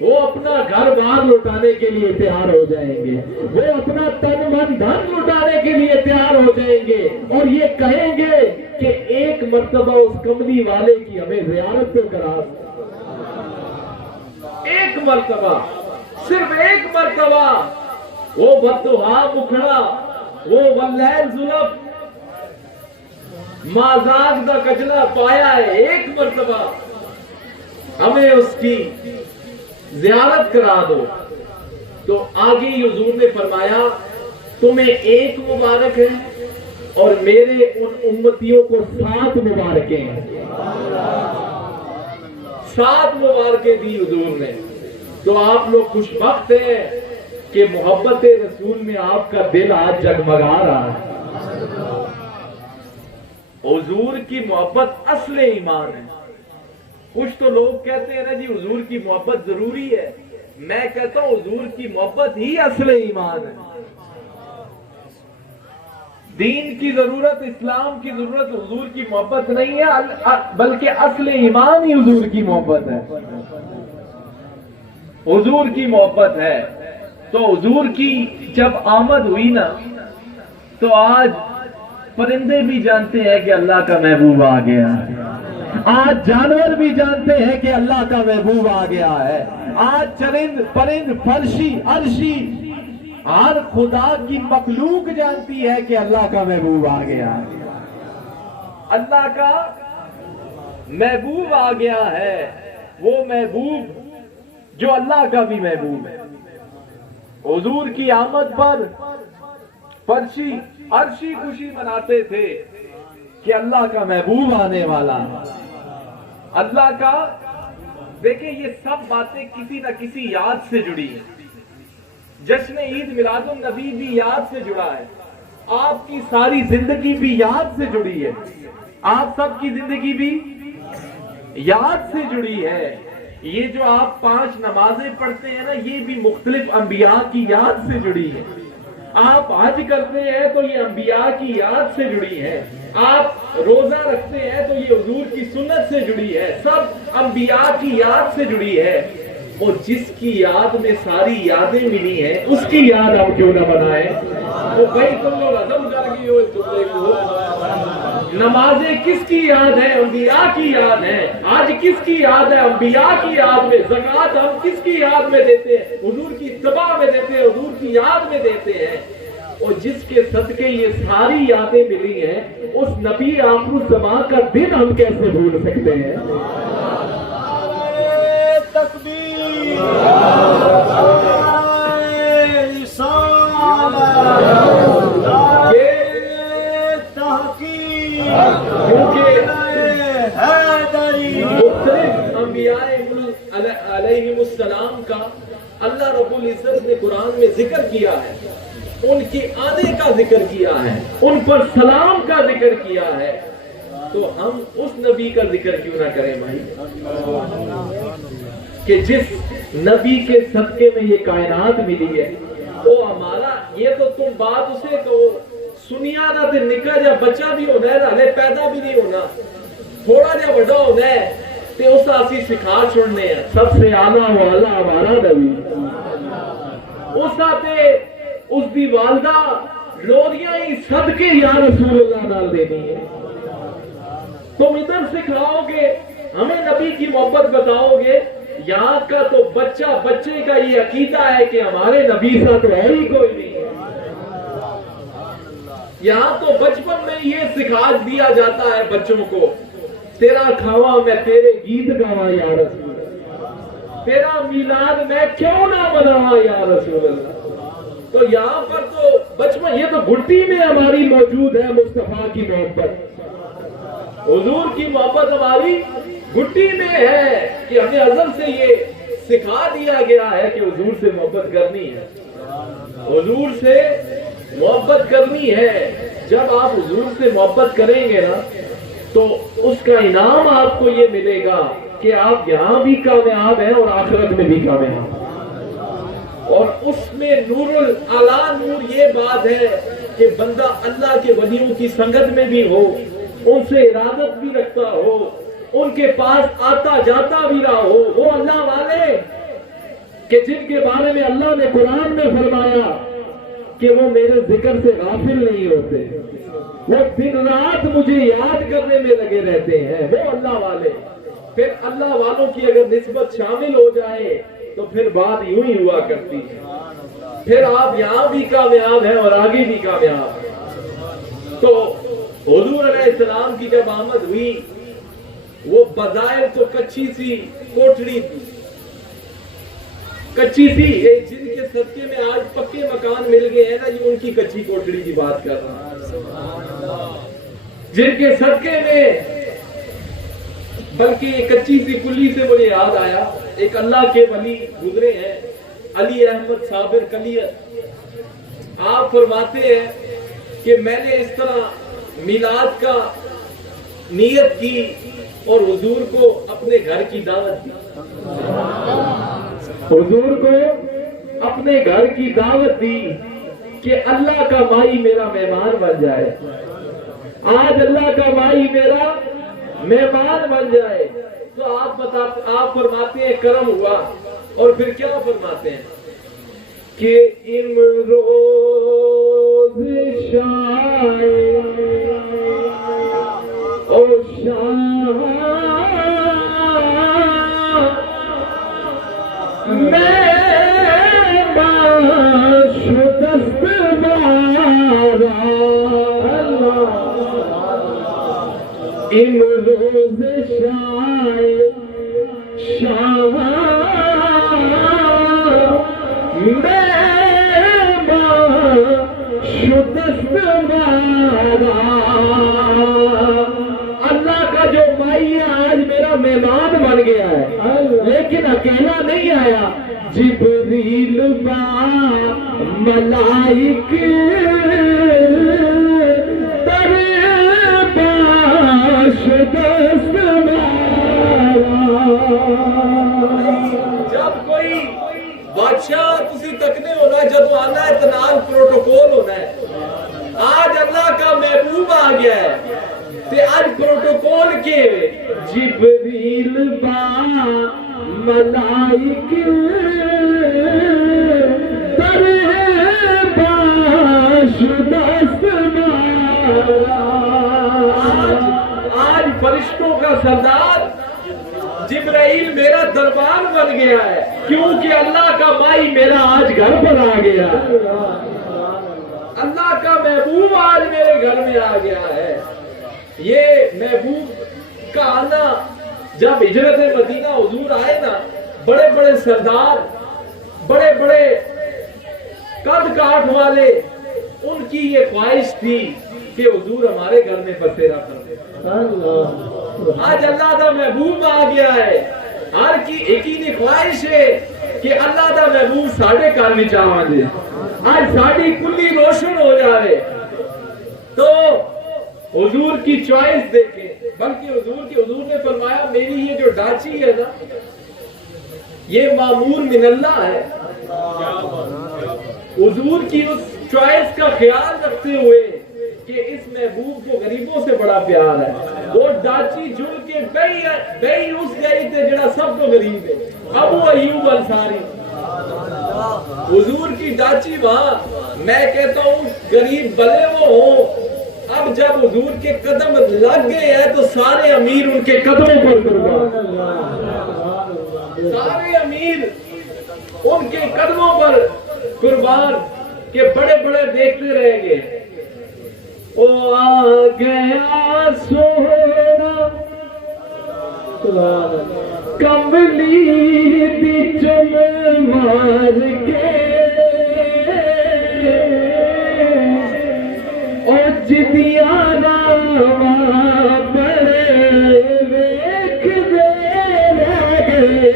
وہ اپنا گھر بار لٹانے کے لیے تیار ہو جائیں گے، وہ اپنا تن من دھن لٹانے کے لیے تیار ہو جائیں گے، اور یہ کہیں گے کہ ایک مرتبہ اس کملی والے کی ہمیں زیارت تو کرا دو، ایک مرتبہ، صرف ایک مرتبہ، وہ بددعا مکھڑا، وہ واللیل زلف مازاگ دا کجلا پایا ہے، ایک مرتبہ ہمیں اس کی زیارت کرا دو۔ تو آگے حضور نے فرمایا تمہیں ایک مبارک ہے اور میرے ان امتیوں کو 7 مبارکیں ہیں، 7 مبارکیں دی حضور نے۔ تو آپ لوگ خوش بخت ہیں کہ محبت رسول میں آپ کا دل آج جگمگا رہا ہے۔ حضور کی محبت اصل ایمان ہے۔ کچھ تو لوگ کہتے ہیں نا جی حضور کی محبت ضروری ہے، میں کہتا ہوں حضور کی محبت ہی اصل ایمان ہے۔ دین کی ضرورت، اسلام کی ضرورت حضور کی محبت نہیں ہے، بلکہ اصل ایمان ہی حضور کی محبت ہے، حضور کی محبت ہے۔ تو حضور کی جب آمد ہوئی نا تو آج پرندے بھی جانتے ہیں کہ اللہ کا محبوب آ گیا ہے، آج جانور بھی جانتے ہیں کہ اللہ کا محبوب آ گیا ہے، آج چرند پرند فرشی عرشی ہر خدا کی مخلوق جانتی ہے کہ اللہ کا محبوب آ گیا ہے، اللہ کا محبوب آ گیا ہے، وہ محبوب جو اللہ کا بھی محبوب ہے۔ حضور کی آمد پر فرشی عرشی خوشی مناتے تھے کہ اللہ کا محبوب آنے والا ہے، اللہ کا۔ دیکھیں یہ سب باتیں کسی نہ کسی یاد سے جڑی ہیں۔ جشن عید میلاد النبی بھی یاد سے جڑا ہے، آپ کی ساری زندگی بھی یاد سے جڑی ہے۔ آپ سب کی زندگی بھی یاد سے جڑی ہے. یہ جو آپ 5 نمازیں پڑھتے ہیں نا، یہ بھی مختلف انبیاء کی یاد سے جڑی ہے. آپ حج کرتے ہیں تو یہ انبیاء کی یاد سے جڑی ہے. آپ روزہ رکھتے ہیں تو یہ حضور کی سنت سے جڑی ہے. سب انبیاء کی یاد سے جڑی ہے. اور جس کی یاد میں ساری یادیں ملی ہیں، اس کی یاد ہم کیوں نہ بنائیں؟ تو بھائی تم لوگ ہضم کر گئی ہو اس جملے کو. نمازیں کس کی یاد ہے؟ انبیاء کی یاد ہے. آج کس کی یاد ہے؟ انبیاء کی یاد میں. زکوٰۃ ہم کس کی یاد میں دیتے ہیں؟ حضور کی اتباع میں دیتے ہیں، حضور کی یاد میں دیتے ہیں. اور جس کے صدقے یہ ساری یادیں ملی ہیں، اس نبی آخر الزمان کا دن ہم کیسے بھول سکتے ہیں؟ علیہم السلام کا اللہ رب العزت نے قرآن میں ذکر کیا ہے. ان کے آنے کا ذکر کیا ہے، ان پر سلام کا ذکر کیا ہے. تو ہم اس نبی کا ذکر کیوں نہ کریں بھائی، کہ جس نبی کے صدقے میں یہ کائنات ملی ہے. وہ ہمارا یہ تو تم بات اسے کہو سنیا نہ تے نکا جا بچہ بھی ہونا ہے، ہلے پیدا بھی نہیں ہونا، تھوڑا جا بڑا ہونا ہے تے اس اسی سکھا چھوڑنے ہیں. سب سے اعلیٰ والا ہمارا نبی. اس آتے اس دی والدہ لوریاں ہی صدقے یا رسول اللہ نال دینی ہے. تم ادھر سکھاؤ گے، ہمیں نبی کی محبت بتاؤ گے. یہاں کا تو بچے کا یہ عقیدہ ہے کہ ہمارے نبی سا تو ہے ہی کوئی نہیں. یہاں تو بچپن میں یہ سکھا دیا جاتا ہے بچوں کو، تیرا کھاوا میں تیرے گیت گاواں یا رسول اللہ، تیرا میلاد میں کیوں نہ مناواں یا رسول اللہ. تو یہاں پر تو بچپن، یہ تو گھٹی میں ہماری موجود ہے مصطفیٰ کی محبت. حضور کی محبت ہماری گھٹی میں ہے کہ ہمیں ازل سے یہ سکھا دیا گیا ہے کہ حضور سے محبت کرنی ہے، حضور سے محبت کرنی ہے. جب آپ حضور سے محبت کریں گے نا تو اس کا انعام آپ کو یہ ملے گا کہ آپ یہاں بھی کامیاب ہیں اور آخرت میں بھی کامیاب. اور اس میں نور اعلیٰ نور یہ بات ہے کہ بندہ اللہ کے ولیوں کی سنگت میں بھی ہو، ان سے ارادت بھی رکھتا ہو، ان کے پاس آتا جاتا بھی رہا ہو. وہ اللہ والے کہ جن کے بارے میں اللہ نے قرآن میں فرمایا کہ وہ میرے ذکر سے غافل نہیں ہوتے، وہ دن رات مجھے یاد کرنے میں لگے رہتے ہیں، وہ اللہ والے. پھر اللہ والوں کی اگر نسبت شامل ہو جائے تو پھر بات یوں ہی ہوا کرتی ہے. پھر آپ یہاں بھی کامیاب ہیں اور آگے بھی کامیاب ہیں. تو حضور علیہ السلام کی جب آمد ہوئی، وہ بظاہر تو کچی سی کوٹڑی تھی، کچی سی. جن کے صدقے میں آج پکے مکان مل گئے ہیں نا، یہ ان کی کچی کوٹڑی کی بات کر رہا ہوں. جن کے صدقے میں، بلکہ یہ کچی سی کلی سے مجھے یاد آیا، ایک اللہ کے ولی گزرے ہیں، علی احمد صابر کلیت. آپ فرماتے ہیں کہ میں نے اس طرح میلاد کا نیت کی اور حضور کو اپنے گھر کی دعوت دی. حضور کو اپنے گھر کی دعوت دی کہ اللہ کا مائی میرا مہمان بن جائے. آج اللہ کا مائی میرا مہمان بن جائے. تو آپ فرماتے ہیں کرم ہوا. اور پھر کیا فرماتے ہیں کہ امروز شاہ او شاہ میں شدست مارا امروز شاہ میں شدست مارا. اللہ کا جو مائی ہے آج میرا مہمان بن گیا ہے، لیکن اکیلا نہیں آیا. جبریل با ملائک دربار دست جب کوئی بادشاہ تسی تکنے ہونا جب آنا ہے تنال پروٹوکول ہونا ہے آج اللہ کا محبوب آ گیا ہے تے آج پروٹوکول کے جبریل با ملائک در باش دست آج فرشتوں کا سردار جبرائیل میرا دربار بن گیا ہے کیونکہ اللہ کا مائی میرا آج گھر پر آ گیا اللہ کا محبوب آج میرے گھر میں آ گیا ہے یہ محبوب کا آنا جب ہجرت مدینہ حضور آئے نا بڑے بڑے سردار بڑے بڑے قد کاٹ والے ان کی یہ خواہش تھی کہ حضور ہمارے گھر میں بسیرا کر دے آج اللہ دا محبوب آ گیا ہے ہر کی ایک ہی خواہش ہے کہ اللہ دا محبوب ساڑھے گھر میں آ جائے آج ساڑھی کلی روشن ہو جائے تو حضور کی چوائس دیکھیں بلکہ حضور نے فرمایا میری یہ جو ڈاچی ہے نا یہ معمور من اللہ ہے حضور کی اس چوائس کا خیال رکھتے ہوئے کہ اس محبوب کو غریبوں سے بڑا پیار ہے وہ ڈاچی جل کے بئی اس گئی تھے جڑا سب کو غریب ہے ابو ایوب انصاری حضور کی ڈاچی وہاں میں کہتا ہوں غریب بلے وہ ہوں اب جب حضور کے قدم لگ گئے ہیں تو سارے امیر ان کے قدموں پر قربان سارے امیر ان کے قدموں پر قربان کہ بڑے بڑے دیکھتے رہ گئے او آ گیا سونا کملی دی چم مار کے او جدیاں راواں بڑے ویکھ دے رہ گئے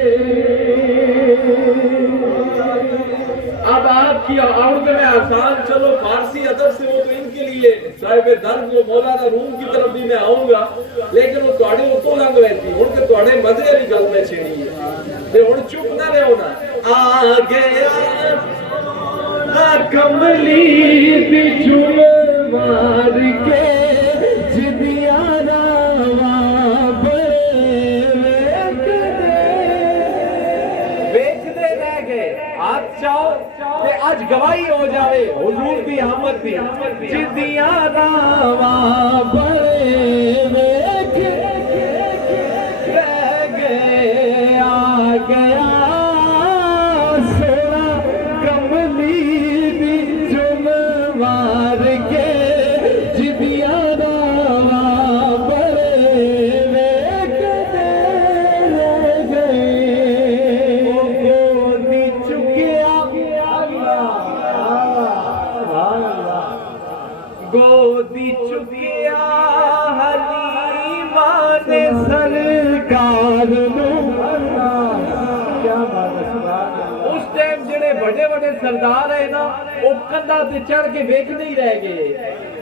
اب آپ کی عورت میں آسان چلو فارسی ادب سے وہ تو ان کے لیے صاحب درد وہ مولانا روم کی طرف بھی میں آؤں گا لیکن وہ تواڈے اتوں لنگ رہتی ہوں کہ تواڈے مزے والی گل میں چھیڑی ہے تے ہن چپ نہ رہو نا آ گیا کملی دی جھول مار کے جدیاں راواں ویکھدے رہ گئے آج چاہو آج گواہی ہو جائے حضور کی آمد بھی جدیاں راواں بڑے ویکھ رہ گئے آ گیا سونا کملی دی جم مار کے جدیاں راواں بڑے ویکھدے رہ گئے گودی چکیا گودی چکیا حلیمہ نے سرکار اس ٹائم جڑے بڑے بڑے سردار ہے نا وہ کندھا تے چڑھ کے ویکھدے ہی رہ گئے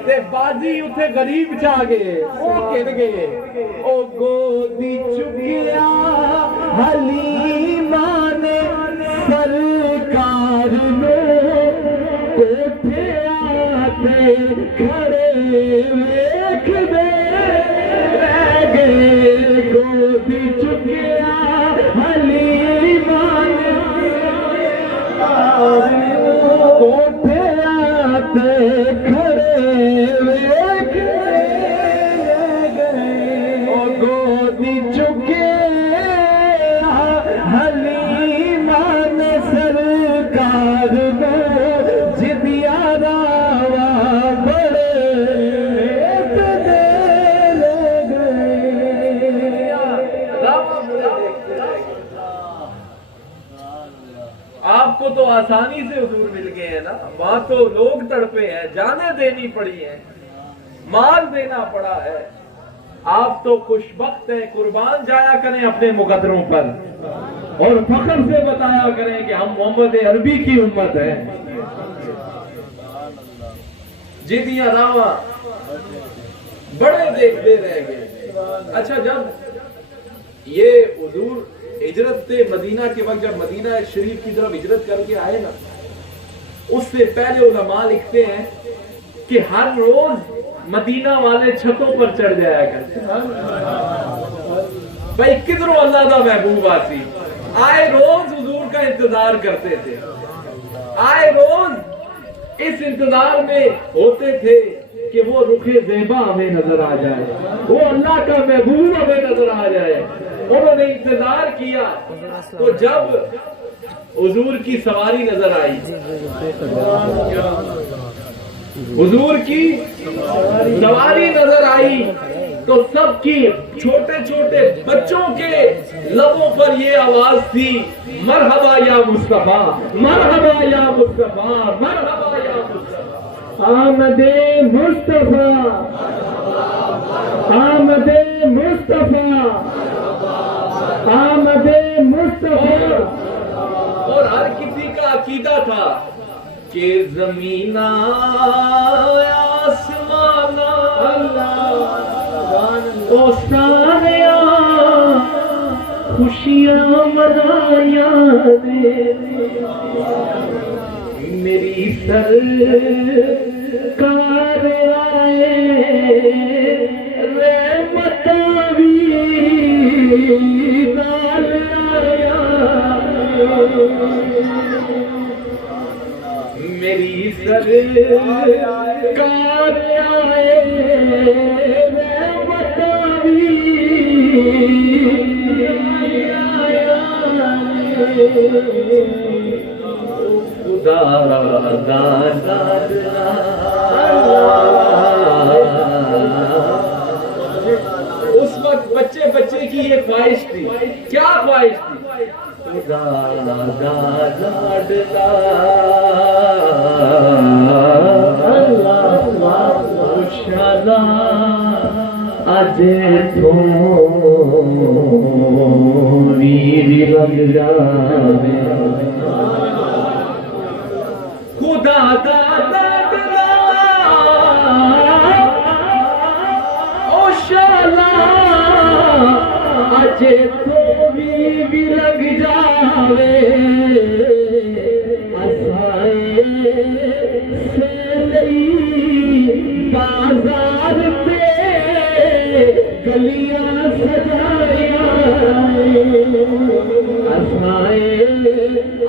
تے بازی اتنے غریب چا گئے وہ کہن گئے او گودی چکیا حلیمہ نے سرکار کوٹھے آتے کھڑے ویکھدے رہ گئے گودی چکیا حلیمہ نے کوٹھے آتے کھڑے ویکھدے رہ گئے او گودی چکیا حلیمہ نے سرکار جدیاں راواں بڑے ویکھدے رہ گئے آپ کو تو آسانی سے حضور مل گئے ہیں نا وہاں تو لوگ تڑپے ہیں جانیں دینی پڑی ہیں مال دینا پڑا ہے آپ تو خوش بخت ہیں قربان جایا کریں اپنے مقدروں پر اور فخر سے بتایا کریں کہ ہم محمد عربی کی امت ہیں جدیاں راواں بڑے دیکھتے رہ گئے اچھا جب یہ حضور ہجرت مدینہ کے وقت جب مدینہ شریف کی طرف ہجرت کر کے آئے نا، اس سے پہلے علماء لکھتے ہیں کہ ہر روز مدینہ والے چھتوں پر چڑھ جایا کرتے بھائی کدھروں اللہ کا محبوب آتی، آئے روز حضور کا انتظار کرتے تھے، آئے روز اس انتظار میں ہوتے تھے کہ وہ رخ زیبا ہمیں نظر آ جائے، وہ اللہ کا محبوب ہمیں نظر آ جائے۔ انہوں نے انتظار کیا تو جب حضور کی سواری نظر آئی، حضور کی سواری نظر آئی تو سب کی چھوٹے چھوٹے بچوں کے لبوں پر یہ آواز تھی، مرحبا یا مصطفیٰ، مرحبا یا مصطفیٰ، مرحبا یا مصطفیٰ، آمد مصطفیٰ، آمد مصطفیٰ، آمد مصطفیٰ۔ اور ہر کسی کا عقیدہ تھا کہ زمین آسمان او ساریا خوشیاں منایا میری سرکار آئے، رحمت بھی نال آیا، میری سرکار آئے، رحمت بھی آیا، خدا دادا اس وقت بچے بچے کی یہ خواہش تھی، کیا خواہش تھی؟ خدا دادا اج تھوڑی لگ جاوے، خدا دادا او شالا اج تھوڑی بھی لگ جاوے، اسائے سے لئی بازار پہ گلیاں سجایا، اسائے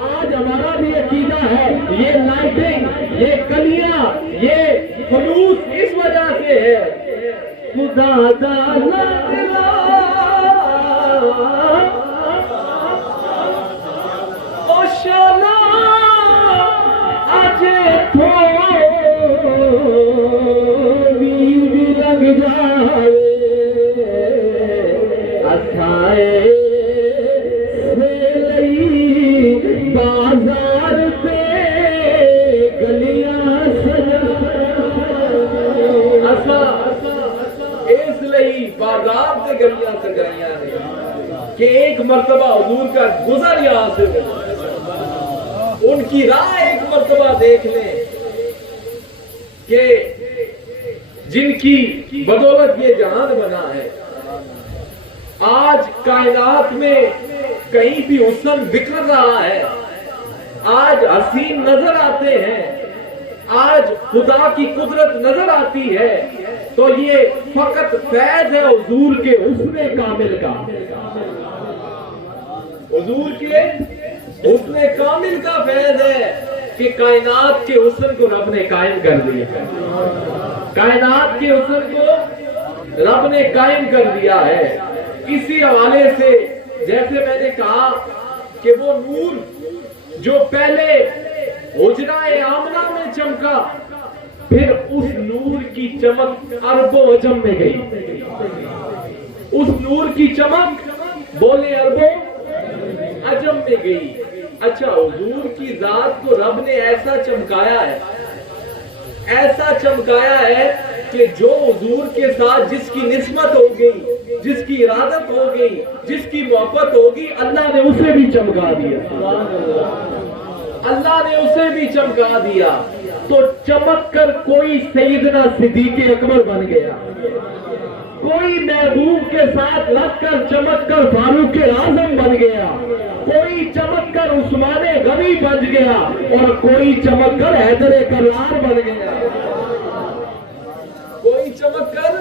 آج ہمارا بھی عقیدہ ہے یہ لائٹنگ، یہ گلیاں، یہ خلوص اس وجہ سے ہے، خدا دادا او شالا اج تھوڑی بھی لگ جائے، اسائے سے لئی بازار پہ گلیاں سجا، اس لئی بازار سے گلیاں سجائیاں نے کہ ایک مرتبہ حضور کا گزر یہاں سے ہو، ان کی راہ ایک مرتبہ دیکھ لیں کہ جن کی بدولت یہ جہان بنا ہے، آج کائنات میں کہیں بھی حسن بکھر رہا ہے، آج حسین نظر آتے ہیں، آج خدا کی قدرت نظر آتی ہے، تو یہ فقط فیض ہے حضور کے حسن کامل کا، حضور کے حسن کامل کا فیض ہے کہ کائنات کے حسن کو رب نے قائم کر دیا ہے، کائنات کے حسن کو رب نے قائم کر دیا ہے۔ اسی حوالے سے جیسے میں نے کہا کہ وہ نور جو پہلے حجرہ آمنہ میں چمکا، پھر اس نور کی چمک عرب و عجم میں گئی، اس نور کی چمک بولے عرب و عجم میں گئی۔ اچھا حضور کی ذات کو رب نے ایسا چمکایا ہے، ایسا چمکایا ہے کہ جو حضور کے ساتھ جس کی نسبت ہو گئی، جس کی ارادت ہو گئی، جس کی محبت ہوگی، اللہ نے اسے بھی چمکا دیا، اللہ نے اسے بھی چمکا دیا، تو چمک کر کوئی سیدنا صدیق اکبر بن گیا، کوئی محبوب کے ساتھ لگ کر چمک کر فاروق اعظم بن گیا، کوئی چمک کر عثمان غنی بن گیا، اور کوئی چمک کر حیدر کرار بن گیا۔ کوئی چمک کر،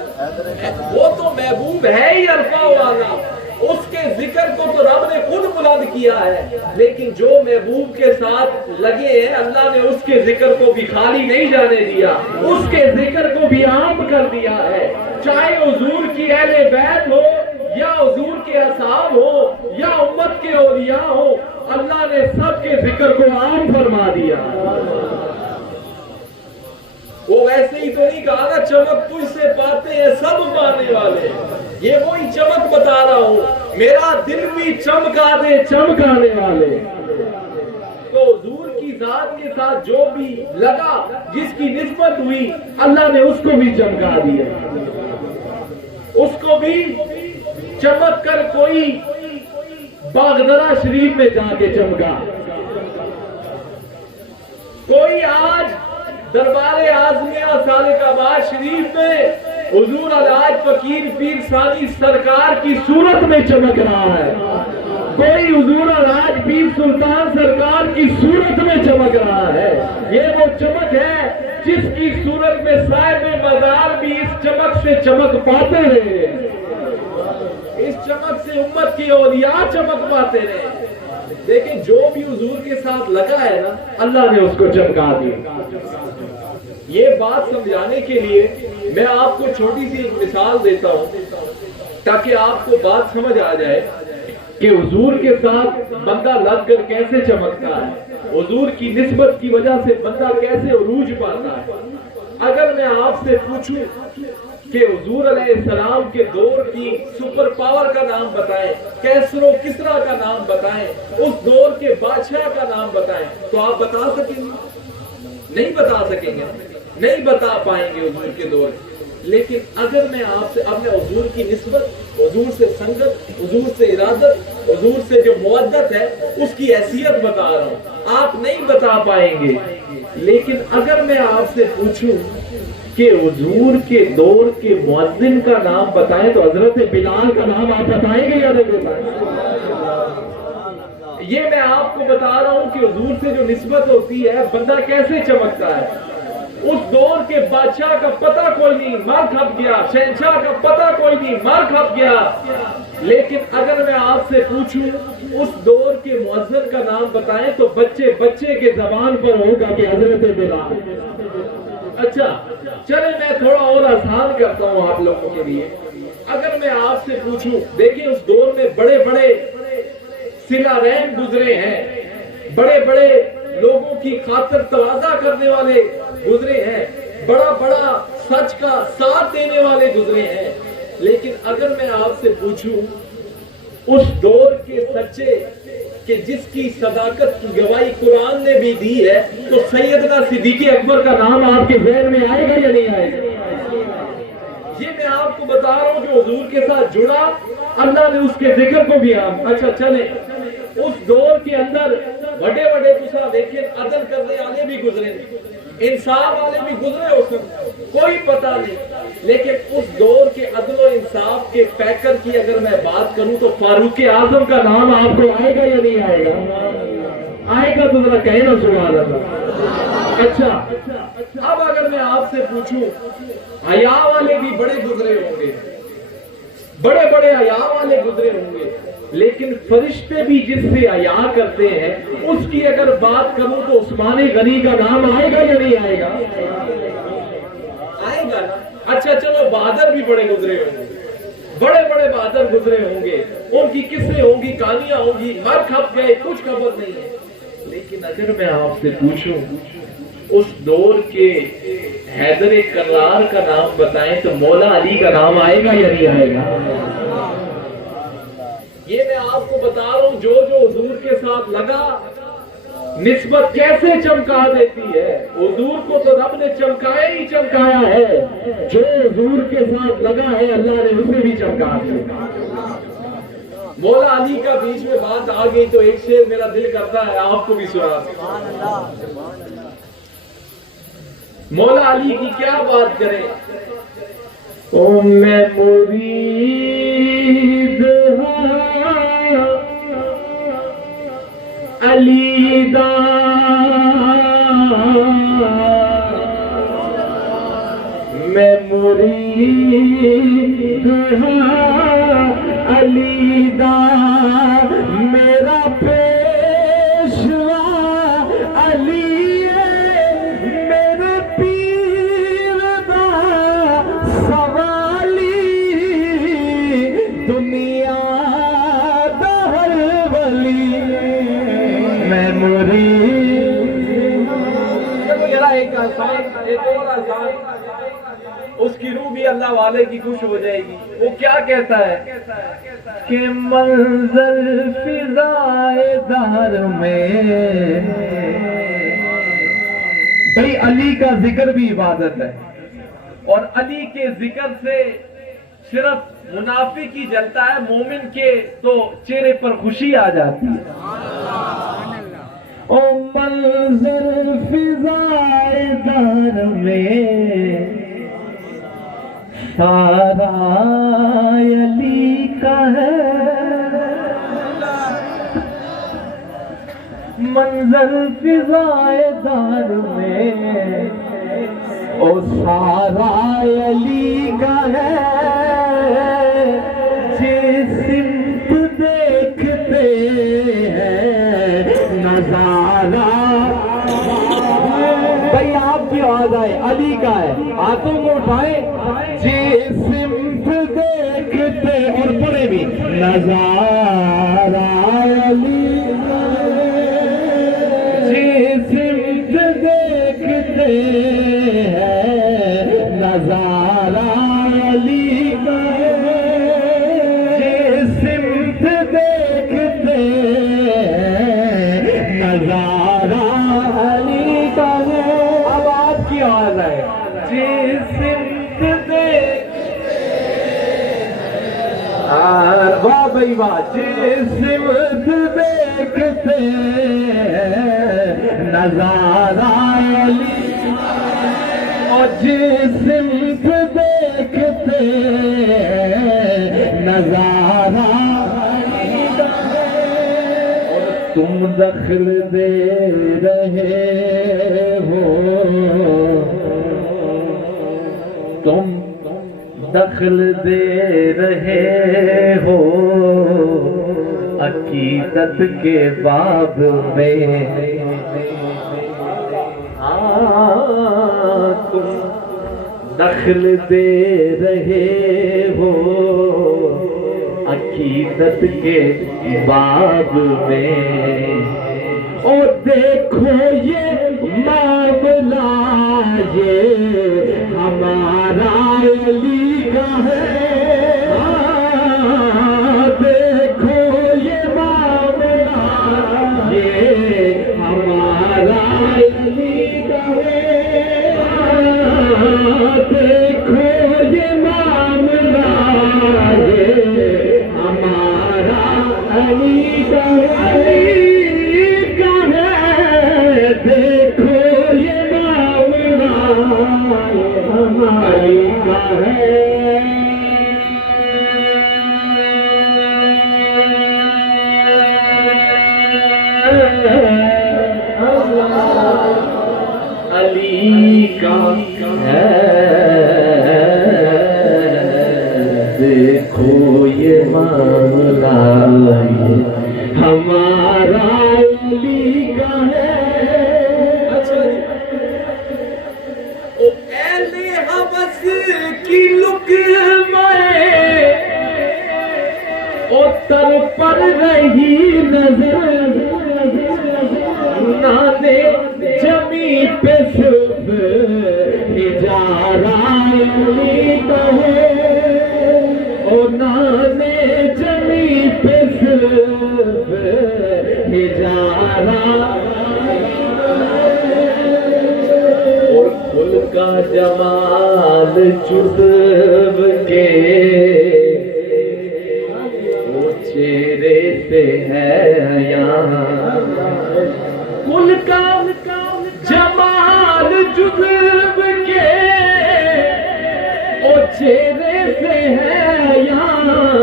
وہ تو محبوب ہے ہی عرفہ والا، اس کے ذکر کو تو رب نے خود بلند کیا ہے، لیکن جو محبوب کے ساتھ لگے ہیں اللہ نے اس کے ذکر کو بھی خالی نہیں جانے دیا، اس کے ذکر کو بھی عام کر دیا ہے۔ چاہے حضور کی اہل بیت ہو یا حضور کے اصحاب ہو یا امت کے اولیاء ہو، اللہ نے سب کے ذکر کو عام فرما دیا۔ وہ ویسے ہی تو نہیں کہا نا چمک تجھ سے پاتے ہیں سب پانے والے، یہ وہی چمک بتا رہا ہوں، میرا دل بھی چمکا دے چمکانے والے۔ تو حضور کی ذات کے ساتھ جو بھی لگا، جس کی نسبت ہوئی، اللہ نے اس کو بھی چمکا دیا، اس کو بھی چمک کر کوئی باغدرہ شریف میں جا کے چمکا، کوئی آج دربار اعظمیہ سالک آباد شریف میں حضور الحاج فقیر پیر ثانی سرکار کی صورت میں چمک رہا ہے، کوئی حضور الحاج پیر سلطان سرکار کی صورت میں چمک رہا ہے۔ یہ وہ چمک ہے جس کی صورت میں صاحب مزار بھی اس چمک سے چمک پاتے رہے، اس چمک سے امت کی اولیاء چمک پاتے رہے، لیکن جو بھی حضور کے ساتھ لگا ہے نا اللہ نے اس کو چمکا دیا۔ یہ بات سمجھانے کے لیے میں آپ کو چھوٹی سی ایک مثال دیتا ہوں تاکہ آپ کو بات سمجھ آ جائے کہ حضور کے ساتھ بندہ لگ کر کیسے چمکتا ہے، حضور کی نسبت کی وجہ سے بندہ کیسے عروج پاتا ہے۔ اگر میں آپ سے پوچھوں کہ حضور علیہ السلام کے دور کی سپر پاور کا نام بتائیں، کیسر و کسرا کا نام بتائیں، اس دور کے بادشاہ کا نام بتائیں، تو آپ بتا سکیں گے؟ نہیں بتا سکیں گے، نہیں بتا پائیں گے حضور کے دور۔ لیکن اگر میں آپ سے اپنے حضور کی نسبت، حضور سے سنگت، حضور سے ارادت، حضور سے جو مودت ہے اس کی حیثیت بتا رہا ہوں، آپ نہیں بتا پائیں گے۔ لیکن اگر میں آپ سے پوچھوں کہ حضور کے دور کے مؤذن کا نام بتائیں تو حضرت بلال کا نام آپ بتائیں گے یا نہیں بتائیں؟ یہ میں آپ کو بتا رہا ہوں کہ حضور سے جو نسبت ہوتی ہے بندہ کیسے چمکتا ہے۔ اس دور کے بادشاہ کا پتہ کوئی نہیں، مر کھپ گیا، شہنشاہ کا پتہ کوئی نہیں، مر کھپ گیا۔ لیکن اگر میں آپ سے پوچھوں اس دور کے مؤذن کا نام بتائیں تو بچے بچے کے زبان پر ہوگا کہ حضرت بلال۔ اچھا چلے میں تھوڑا اور آسان کرتا ہوں آپ لوگوں کے لیے۔ اگر میں آپ سے پوچھوں، دیکھیں اس دور میں بڑے بڑے صلہ رحم گزرے ہیں، بڑے بڑے لوگوں کی خاطر تواضع کرنے والے گزرے ہیں، بڑا بڑا سچ کا ساتھ دینے والے گزرے ہیں۔ لیکن اگر میں آپ سے پوچھوں اس دور کے سچے کہ جس کی صداقت کی گواہی قرآن نے بھی دی ہے، تو سیدنا صدیق اکبر کا نام آپ کے ذہن میں آئے گا یا نہیں آئے گا؟ یہ میں آپ کو بتا رہا ہوں جو حضور کے ساتھ جڑا، اللہ نے اس کے ذکر کو بھی عام۔ اچھا چلیں، اس دور کے اندر بڑے بڑے تسا دیکھیں عدل کرنے والے بھی گزرے، انصاف والے بھی گزرے، ہو سکتے کوئی پتہ نہیں۔ لیکن اس دور کے عدل و انصاف کے پیکر کی اگر میں بات کروں تو فاروق اعظم کا نام آپ کو آئے گا یا نہیں آئے گا؟ آئے گا تو ذرا کہیں نا سبحان اللہ۔ اچھا اب اگر میں آپ سے پوچھوں، حیا والے بھی بڑے گزرے ہوں گے، بڑے بڑے حیا والے گزرے ہوں گے، لیکن فرشتے بھی جس سے حیا کرتے ہیں اس کی اگر بات کروں تو عثمان غنی کا نام آئے گا یا نہیں آئے گا؟ آئے گا نا۔ اچھا چلو بہادر بھی بڑے گزرے ہوں گے، بڑے بڑے بہادر گزرے ہوں گے، ان کی قصے ہوں گی، کہانیاں ہوں گی، مر کھپ گئے، کچھ خبر نہیں ہے۔ لیکن اگر میں آپ سے پوچھوں اس دور کے حیدر کرار کا نام بتائیں تو مولا علی کا نام آئے گا یا نہیں آئے گا؟ یہ میں آپ کو بتا رہا ہوں جو جو حضور کے ساتھ لگا نسبت کیسے چمکا دیتی ہے۔ حضور کو تو رب نے چمکایا ہی چمکایا ہے، جو حضور کے ساتھ لگا ہے اللہ نے اسے بھی چمکا دیا۔ مولا علی کا بیچ میں بات آ گئی تو ایک شعر میرا دل کرتا ہے آپ کو بھی سنا دوں۔ مولا علی کی کیا بات کریں، او میں مرید ہاں علی دا میں مرید ہاں علی دا میرا پیشوا علی میرے پیر دا سوالی دنیا دا ہر ولی میں مرید چلو ذرا ایک آسان ایک اور آسان اس کی روح بھی اللہ والے کی خوش ہو جائے گی. وہ کیا کہتا ہے کہ منظر فضائے دار میں بھئی علی کا ذکر بھی عبادت ہے. اور علی کے ذکر سے صرف منافق ہی جلتا ہے, مومن کے تو چہرے پر خوشی آ جاتی ہے. او منظر فضائے دار میں سارا علی کا ہے منظر فضائے دار میں او سارا علی کا ہے جس سمت دیکھتے ہیں نظارہ. بھائی آپ کی آواز آئے علی کا ہے, ہاتھوں کو اٹھائیں. جس سمت دیکھتے اور پڑھے بھی نظارہ علی کا ہے جس سمت دیکھتے ہیں نظارہ علی کا ہے جس سمت دیکھتے ہیں نظارہ علی کا ہے. اب آپ کی آواز ہے جس سمت واہ بھائی واہ جس سمت دیکھتے نظارہ علی اور جس سمت دیکھتے نظارہ علی اور تم دخل دے رہے ہو تم دخل دے رہے ہو عقیدت کے باب میں تم دخل دے رہے ہو عقیدت کے باب میں. اور دیکھو یہ معاملہ یہ ہمارا علی کا ہے. دیکھو یہ معاملہ یہ ہمارا علی کا ہے. دیکھو یہ معاملہ یہ ہمارا علی کا ہے. دیکھو یہ معاملہ ہماری کا ہے. علی کا ہے. دیکھو یہ معاملہ ہمارا علی کا ہے. کی لقمے اتر پر رہی نظر نانے جمی پہ صرف ہجارہ علی کا ہے. او نانے جمی پہ صرف ہجارہ پھول کا جمال جذب کے وہ چہرے سے ہے یہاں. پھول کا جمال جذب کے وہ چہرے ہے یہاں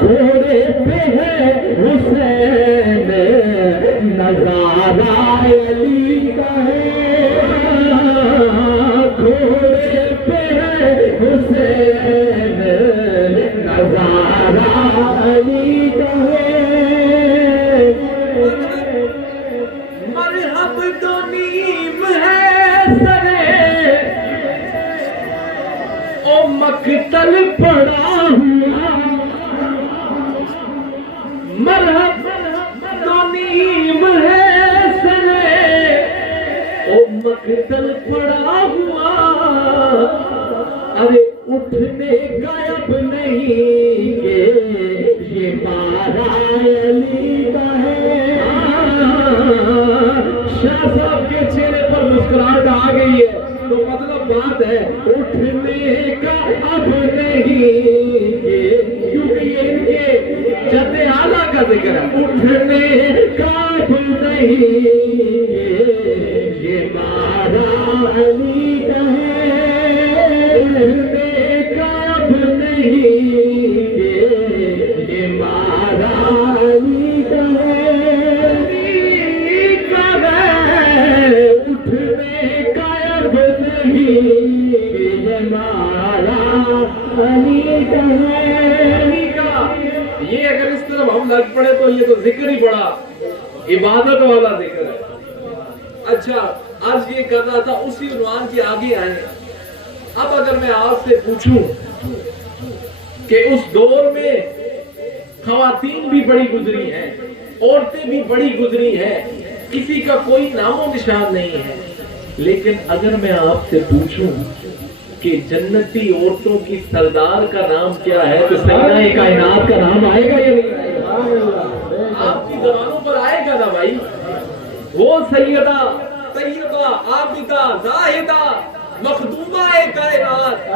گھوڑے پہ ہے حسین نظارہ علی کا ہے گھوڑے پہ ہے حسین نظارہ علی کا ہے مرحب تو نیم ہے سرے او مقتل پڑا ہوا مرحب تو نیم ہے سرے او مقتل پڑا ہوا ارے اٹھنے کا اب نہیں کہ یہ بارہ علی کا ہے شاہ صاحب کے چہرے پر مسکراہٹ آ گئی ہے تو مطلب بات ہے اٹھنے کا اب نہیں کیونکہ یہ ان کے جد اعلیٰ کا ذکر ہے اٹھنے کا اب نہیں یہ بارہ علی کا ہے اٹھنے کا اب نہیں یہ بارہ علی کا ہے اٹھنے کا اب نہیں ہمارا علی کا ہے یہ اگر اس طرف ہم لگ پڑے تو یہ تو ذکر ہی بڑا عبادت والا ذکر ہے اچھا آج یہ کر رہا تھا اسی عنوان کے آگے آئے اب اگر میں آپ سے پوچھوں کہ اس دور میں خواتین بھی بڑی گزری ہیں عورتیں بھی بڑی گزری ہیں کسی کا کوئی نام و نشان نہیں ہے لیکن اگر میں آپ سے پوچھوں کہ جنتی عورتوں کی سردار کا نام کیا ہے تو سیدہ کائنات کا نام آئے گا یا نہیں آئے گا آپ کی زبانوں پر آئے گا نا بھائی وہ سیدہ طیبہ عابدہ زاہدہ مخدومہ کائنات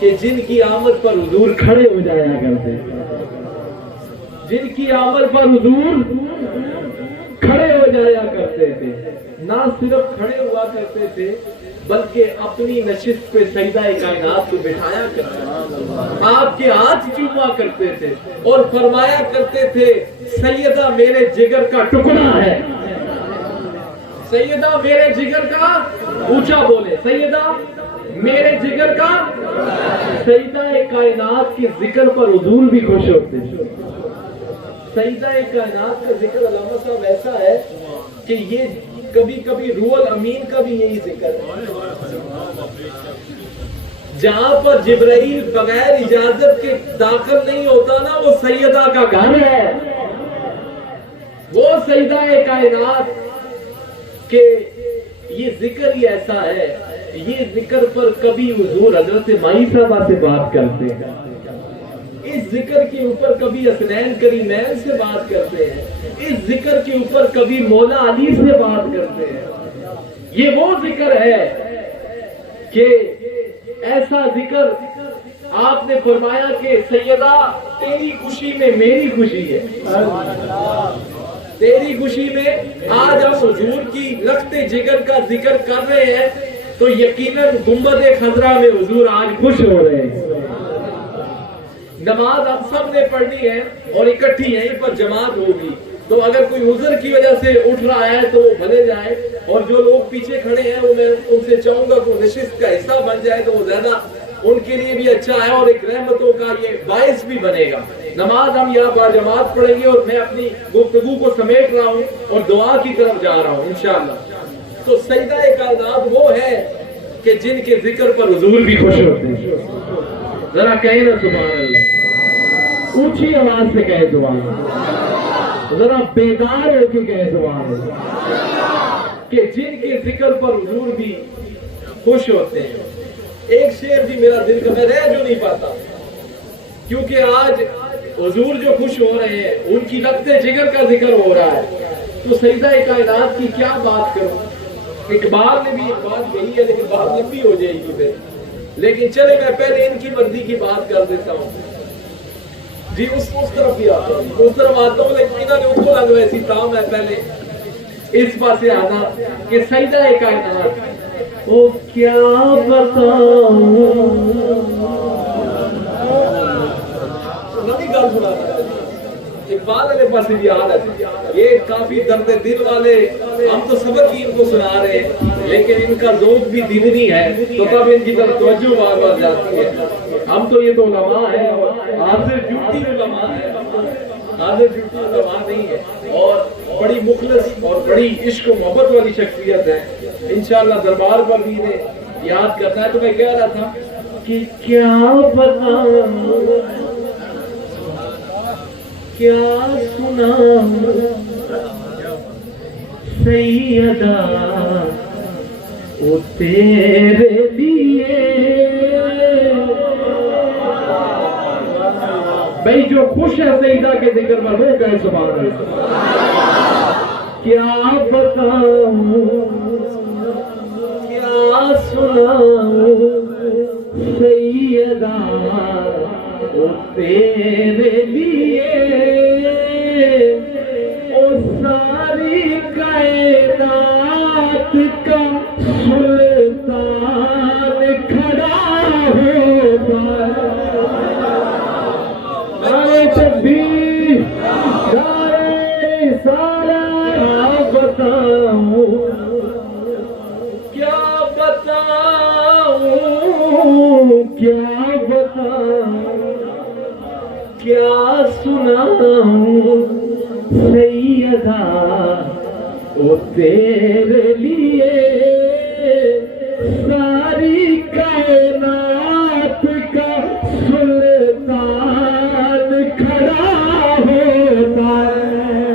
کہ جن کی آمد پر حضور کھڑے ہو جایا کرتے جن کی آمد پر حضور کھڑے ہو جایا کرتے تھے نہ صرف کھڑے ہوا کرتے تھے بلکہ اپنی نشست پہ سیدہ کائنات کو بٹھایا کرتے تھے آپ کے ہاتھ چوما کرتے تھے اور فرمایا کرتے تھے سیدہ میرے جگر کا ٹکڑا ہے سیدہ میرے جگر کا اونچا بولے سیدہ میرے جگر کا سیدہ کائنات کے ذکر پر حضور بھی خوش ہوتے ہیں سیدہ کائنات کا ذکر علامہ صاحب ایسا ہے کہ یہ کبھی کبھی روح الامین کا بھی یہی ذکر ہے جہاں پر جبرائیل بغیر اجازت کے داخل نہیں ہوتا نا وہ سیدہ کا گھر ہے وہ سیدہ کائنات کہ یہ ذکر ہی ایسا ہے یہ ذکر پر کبھی حضور حضرت مائی صاحبہ سے بات کرتے ہیں اس ذکر کے اوپر کبھی حسنین کریمین سے بات کرتے ہیں اس ذکر کے اوپر کبھی مولا علی سے بات کرتے ہیں یہ وہ ذکر ہے کہ ایسا ذکر آپ نے فرمایا کہ سیدہ تیری خوشی میں میری خوشی ہے تیری خوشی میں آج ہم حضور کی لخت جگر کا ذکر کر رہے ہیں تو یقیناً گنبد خضرا میں حضور آج خوش ہو رہے ہیں نماز ہم سب نے پڑھنی ہے اور اکٹھی یہیں پر جماعت ہوگی تو اگر کوئی عذر کی وجہ سے اٹھ رہا ہے تو وہ بھلے جائے اور جو لوگ پیچھے کھڑے ہیں وہ میں ان سے چاہوں گا کہ نشست کا حصہ بن جائے تو وہ زیادہ ان کے لیے بھی اچھا ہے اور ایک رحمتوں کا یہ باعث بھی بنے گا نماز ہم یہاں با جماعت پڑھیں گے اور میں اپنی گفتگو کو سمیٹ رہا ہوں اور دعا کی طرف جا رہا ہوں انشاءاللہ تو سجدہ کائنات وہ ہے کہ جن کے ذکر پر حضور بھی خوش ہوتے ہیں ذرا کہیں نا سبحان اللہ اونچی آواز سے کہے سبحان اللہ ذرا بیدار ہو کے کہے سبحان اللہ کہ جن کے ذکر پر حضور بھی خوش ہوتے ہیں ایک شعر بھی میرا دل کا میں رہ جو نہیں پاتا کیونکہ آج حضور جو خوش ہو رہے ہیں ان کی لخت جگر کا ذکر ہو رہا ہے تو سجدہ کائنات کی کیا بات کروں اقبال نے بھی ایک بات کہی ہے لیکن بات لمبی ہو جائے گی پھر لیکن چلے میں پہلے ان کی مرضی کی بات کر دیتا ہوں جی اس طرف بھی آتا ہوں اس طرف آتا ہوں لیکن انہوں نے ان کو لگ ویسی تھا میں پہلے اس پاس سے آنا کہ سجدہ کائنات او کیا بتاؤں اقبال والے پاس بھی یاد ہے یہ کافی درد دل والے ہم تو سبق ہی ان کو سنا رہے ہیں لیکن ان کا ذوق بھی دینی ہے تو تب ان کی طرف توجہ بار بار جاتی ہے. ہم تو یہ تو علماء ہیں اور حاضر ڈیوٹی علماء ہے حاضر ڈیوٹی علماء نہیں ہے اور بڑی مخلص اور بڑی عشق و محبت والی شخصیت ہے. انشاءاللہ دربار پر بھی انہیں یاد کرنا ہے. تو میں کہہ رہا تھا کہ کیا بتاؤں کیا سناؤں سیدہ او تیرے لیے. بھائی جو خوش ہے سیدہ کے ذکر پر وہ کہے سبحان اللہ. کیا بتاؤں کیا سناؤں سیدہ او تیرے لیے او ساری کائنات کا سلطان کھڑا ہوتا ہے. تکبیر نعرہ رسالت. بتاؤں کیا بتاؤں کیا بتاؤں کیا سناؤں سیدہ او تیرے لیے ساری کائنات کا سلطان کھڑا ہوتا ہے.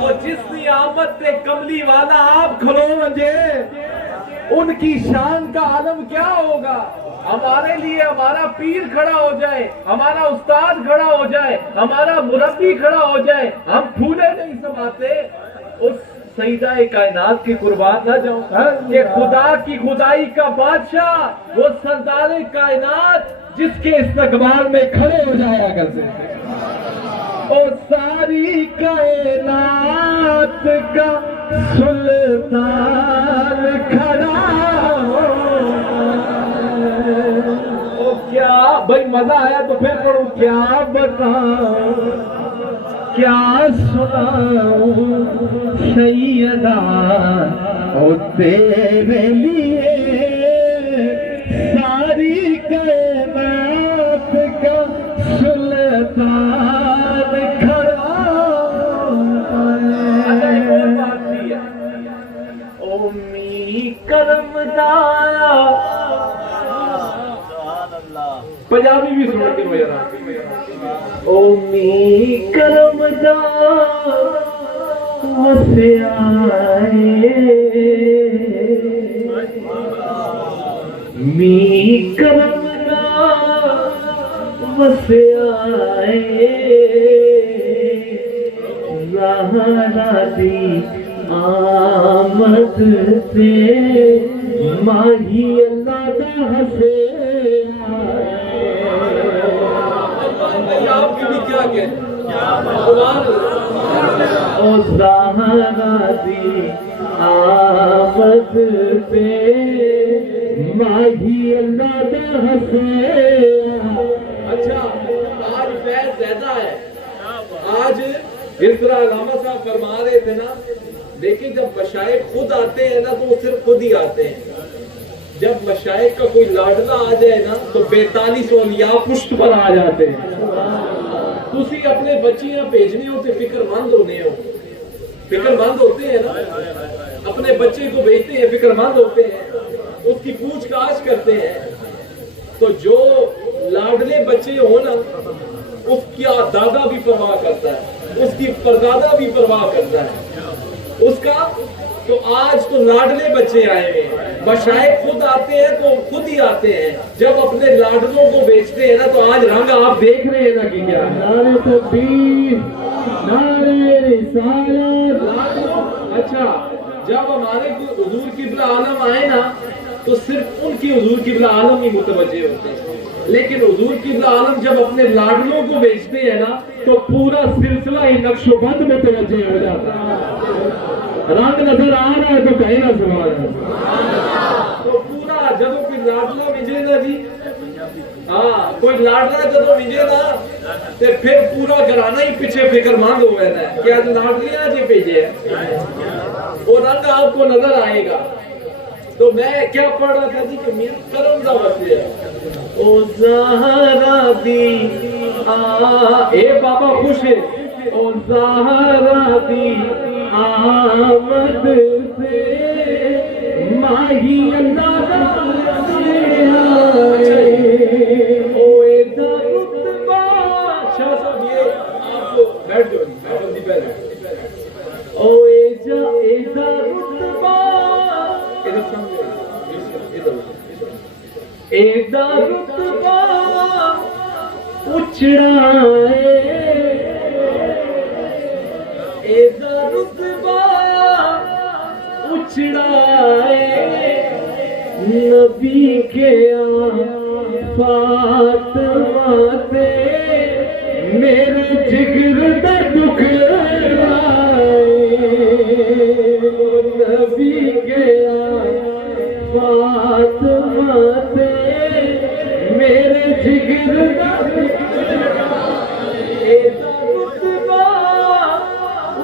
اور جس نیامت پہ کملی والا آپ کھلو منجے ان کی شان کا عالم کیا ہوگا. ہمارے لیے ہمارا پیر کھڑا ہو جائے ہمارا استاد کھڑا ہو جائے ہمارا مربی کھڑا ہو جائے ہم پھولے نہیں سماتے. اس سیدہ کائنات کی قربان نہ جاؤں کہ خدا کی خدائی کا بادشاہ وہ سردار کائنات جس کے استقبال میں کھڑے ہو جایا کرتے ہیں. اور ساری کائنات کا سلطان کھڑا او کیا بھائی مزہ آیا تو پھر پڑھوں. کیا بتاؤں کیا سناؤں سیدہ او تیرے لیے ساری کائنات کا سلطان کھڑا ہے. او می کرم دایا پنجابی بھی سنتے ہو یار. او می کرم دا وسیائے می کرم دا وسیائے زہرا دی آمد سے ماہی اللہ دا ہسے. آپ کی بھی کیا کہتے او زہرا دی آمد پہ ماہی اللہ دا ہسے. اچھا آج فیض زیادہ ہے. آج جس طرح علامہ صاحب فرما رہے تھے نا دیکھیں جب مشائخ خود آتے ہیں نا تو وہ صرف خود ہی آتے ہیں. جب مشائخ کا کوئی لاڈلا آ جائے نا تو 42 اولیاء پشت پر آ جاتے ہیں. تسی اپنے بچیاں بھیجنے ہوتے فکر مند ہونے ہو فکر مند ہوتے ہیں نا اپنے بچے کو بھیجتے ہیں فکر مند ہوتے ہیں اس کی پوچھ گاچھ کرتے ہیں. تو جو لاڈلے بچے ہو نا اس کا دادا بھی پرواہ کرتا ہے اس کی پردادا بھی پرواہ کرتا ہے اس کا. تو آج تو لاڈلے بچے آئے ہیں مشائخ خود آتے ہیں تو خود ہی آتے ہیں. جب اپنے لاڈلوں کو بیچتے ہیں نا تو آج رنگ آپ دیکھ رہے ہیں نا کہ کیا نعرہ تکبیر نعرہ رسالت. اچھا جب ہمارے حضور قبلہ عالم آئے نا تو صرف ان کی حضور قبلہ عالم ہی متوجہ ہوتے ہیں. لیکن حضور قبلہ عالم جب اپنے لاڈلوں کو بیچتے ہیں نا تو پورا سلسلہ ہی نقش و بند متوجہ ہو جاتا ہے. رنگ نظر آ رہا ہے تو کہیں نہ سبحان اللہ. کوئی لاڈنا جدو ملے نا تے پھر پورا گھرانہ ہی پیچھے فکر مند ہو گیا ہے کہ آج لاڈلیاں جی بھیجے ہیں، وہ رنگ آپ کو نظر آئے گا۔ تو میں کیا پڑھ رہا تھا جی کہ میرا کرم دا وسیع ہے او زہرا دی اے بابا خوش ہے او زہرا دی آمد سے ماہی اللہ اوے دا رتبہ شاہ صاحب یہ آپ کو بیٹھ جو بندی پہلے اوے دا رتبہ ادھر سمجھے اے دا رتبہ اچڑائے اے دا رتبہ اچڑائے نبی کے فاطمہ تے میرے جگر دا ٹکڑائے نبی کے فاطمہ تے میرے جگر دا ٹکڑائے رتبہ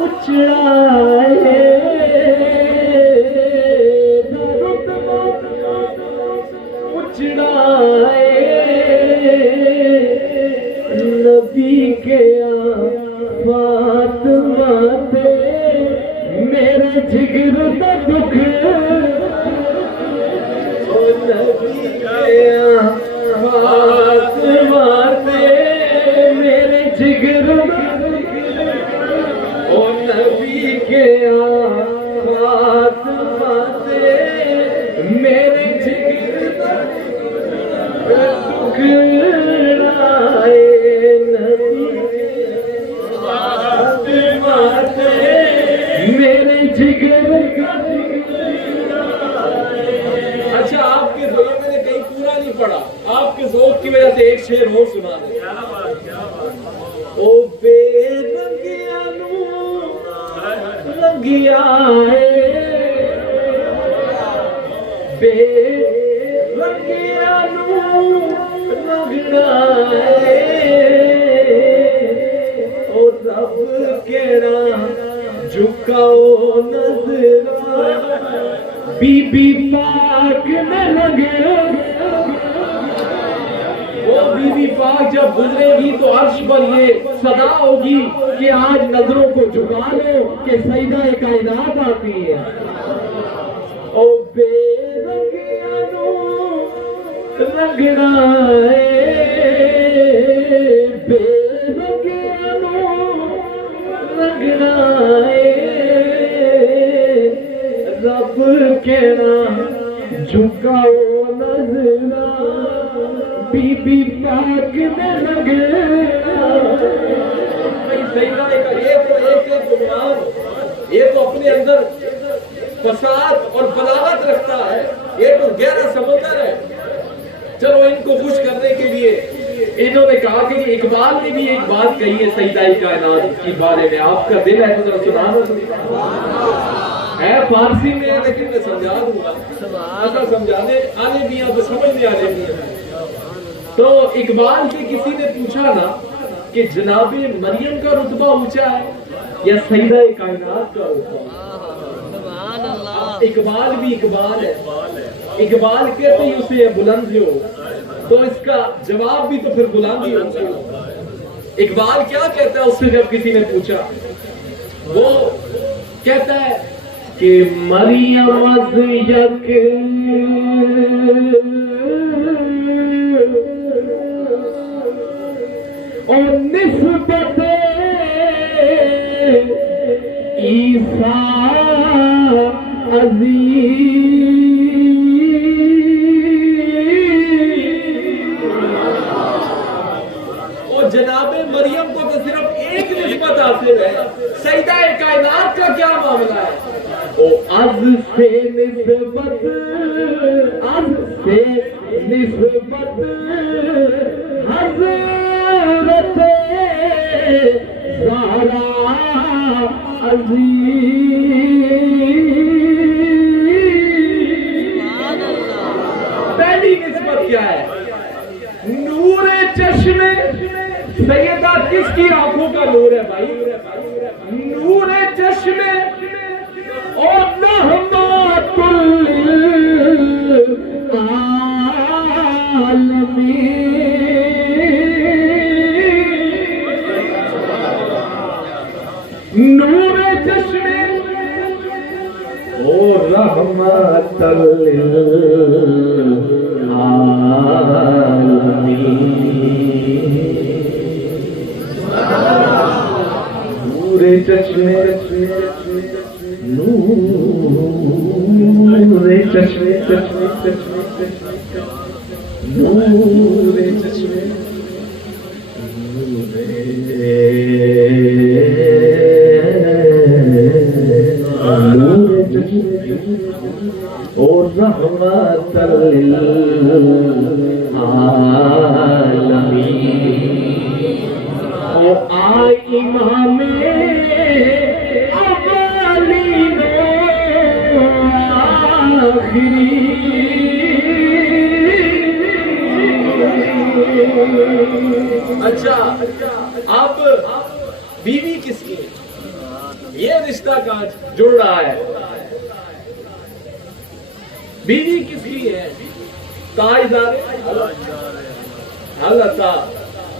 اچڑائے نبی کے فاطمہ تے میرے جگر دا دکھ نبی کے فاطمہ تے میرے جگر او نبی کے فاطمہ تے میرے جگر دا میرے جگر کا اچھا آپ کے ذوق میں نے کہیں پورا نہیں پڑھا آپ کے ذوق کی وجہ سے ایک شعر اور سنا دیں او بے رنگیا نو رنگیا بے رنگیا نو رنگنا او رب کیڑا جھکاؤ نظر بی بی پاک میں لگے وہ بی بی پاک جب گزرے گی تو عرش پر یہ صدا ہوگی کہ آج نظروں کو جھکا لو کہ سیدہ کائنات آتی ہے او بے رنگیا نو رنگنا بے رنگیا نو رنگنا رب کیڑا جھکاؤ نظرہ بی بی پاک میں لگنا یہ تو اپنے اندر فساد اور بلاغت رکھتا ہے، یہ تو گہرا سمندر ہے۔ چلو ان کو خوش کرنے کے لیے انہوں نے کہا کہ اقبال نے بھی ایک بات کہی ہے سیدہ کائنات کے بارے میں، آپ کا دل ہے تو ذرا سنانا ہے فارسی میں لیکن میں سمجھا دوں گا، ایسا سمجھانے آنے بھی آپ سمجھ میں آنے بھی۔ تو اقبال سے کسی نے پوچھا نا کہ جناب مریم کا رتبہ اونچا ہے یا سیدہ کائنات کا رتبہ؟ اقبال بھی اقبال ہے، اقبال کہتے ہی اسے بلند ہو، تو اس کا جواب بھی تو پھر بلند ہی ہوگا۔ اقبال کیا کہتا ہے اس سے جب کسی نے پوچھا، وہ کہتا ہے کہ مریم از یک اور نسبت عیسیٰ عزیز اور جناب مریم کو تو صرف ایک نسبت حاصل ہے، سیدہ کائنات کا کیا معاملہ ہے؟ او از سے نسبت، از سے نسبت حضرت زہرا عزیز پہلی نسبت کیا ہے؟ نور اس کی آنکھوں کا نور ہے بھائی، نور چشمے اور رحمت للعالمین، نور چشمے اور رحمت للعالمین، نور چشمے، نور چشمے، نور چشمے، اور رحمت للعالمین، او آئی امام اولین و آخرین۔ اچھا اب بیوی کس کی ہے؟ یہ رشتہ کہاں جڑ رہا ہے؟ بیوی کس کی ہے؟ تاجدار اللہ تعالی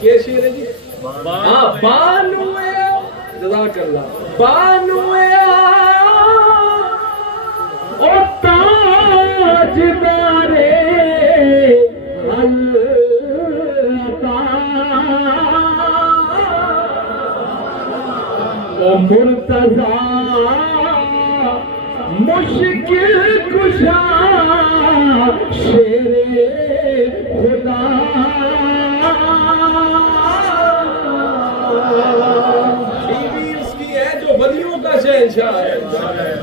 کیا شعر ہے جی؟ ہاں، بانوے، جزاک اللہ، بانوے اور تاجدار مرتضی مشکل کشا شیر خدا، بیوی اس کی ہے جو ولیوں کا شہنشاہ ہے،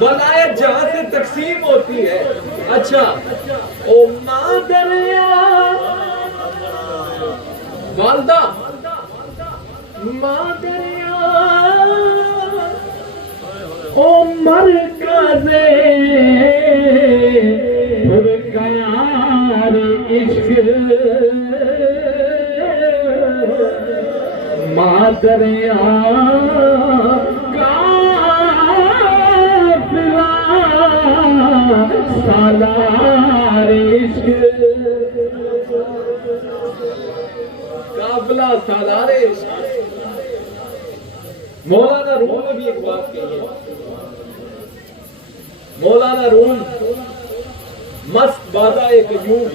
ولایت جہاں سے تقسیم ہوتی ہے۔ اچھا، او ماں دریا والدہ، ماں دریا او مرکز پرکار عشق، ماں دریا قافلہ سالار عشق، قافلہ سالار عشق۔ مولانا روم نے بھی ایک بات کہی ہے، مولانا روم مست بادہ قیوم،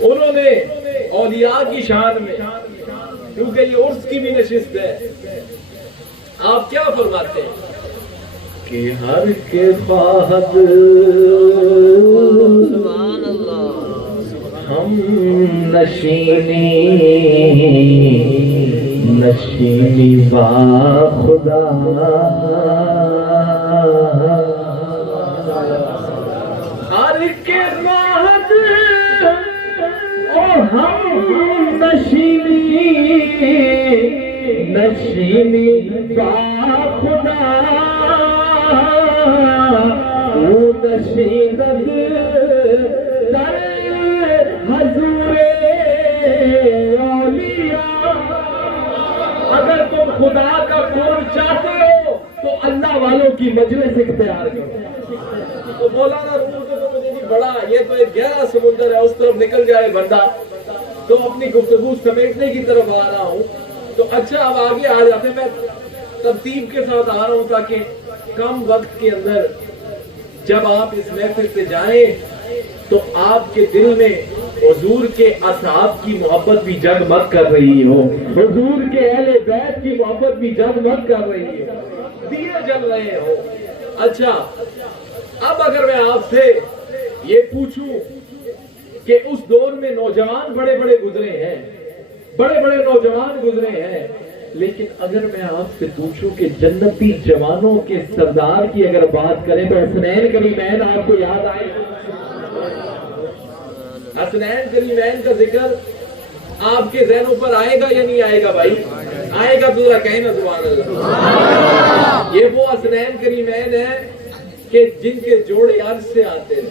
انہوں نے اولیاء کی شان میں، کیونکہ یہ عرس کی بھی نشست ہے، آپ کیا فرماتے ہیں کہ ہر کے خواہد سبحان اللہ ہم نشینی نشینی با خدا، ہر کے خواہد اور ہم نشینی نشینی با خدا، وہ نشیند در حضور اولیاء۔ اگر تم خدا کا قرب چاہتے ہو تو اللہ والوں کی مجلس اختیار کرو۔ تو مولانا روم سے تو مجھے نہیں بڑا، یہ تو ایک گہرا سمندر ہے، اس طرف نکل جائے بندہ، تو اپنی گفتگو سمیٹنے کی طرف آ رہا ہوں۔ تو اچھا اب آگے آ جاتے ہیں، میں ترتیب کے ساتھ آ رہا ہوں تاکہ کم وقت کے اندر جب آپ اس محفل پہ جائیں تو آپ کے دل میں حضور کے اصحاب کی محبت بھی جگمگ کر رہی ہو، حضور کے اہل بیت کی محبت بھی جگمگ کر رہی ہے، دیے جل رہے ہو۔ اچھا اب اگر میں آپ سے یہ پوچھوں کہ اس دور میں نوجوان بڑے بڑے گزرے ہیں، بڑے بڑے نوجوان گزرے ہیں، لیکن اگر میں آپ سے پوچھوں کہ جنتی جوانوں کے سردار کی اگر بات کریں تو حسنین کریمین آپ کو یاد آئے؟ حسنین کریمین کا ذکر آپ کے ذہنوں پر آئے گا یا نہیں آئے گا بھائی؟ آئے گا تو ذرا کہنا سبحان اللہ۔ یہ وہ حسنین کریمین ہیں کہ جن کے جوڑے عرش سے آتے ہیں،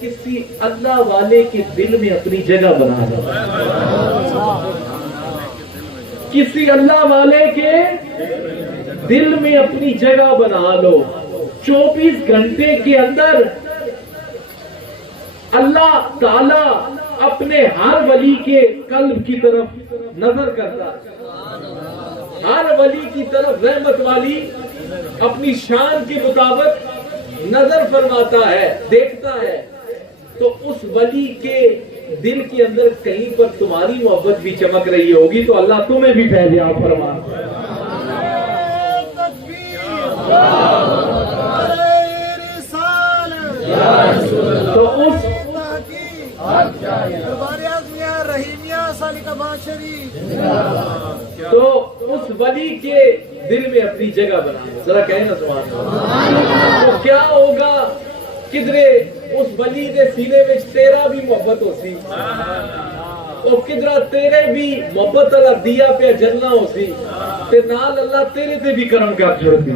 کسی اللہ والے کے دل میں اپنی جگہ بنا دو, کسی اللہ والے کے دل میں اپنی جگہ بنا لو. 24 گھنٹے کے اندر اللہ تعالی اپنے ہر ولی کے قلب کی طرف نظر کرتا ہے, ہر ولی کی طرف رحمت والی اپنی شان کے مطابق نظر فرماتا ہے, دیکھتا ہے. تو اس ولی کے دل کے اندر کہیں پر تمہاری محبت بھی چمک رہی ہوگی تو اللہ تمہیں بھی فیضیاب فرما. تو اس ولی کے دل میں اپنی جگہ بنا, ذرا کہیں نا سبحان اللہ. تو کیا ہوگا کدرے اس ولی کے سینے میں تیرا بھی محبت ہوتی, اور کدرا تیرے بھی محبت اللہ دیا پہ جلنا ہوتی, تے نال اللہ تیرے تے بھی کرم کر چھوڑتی.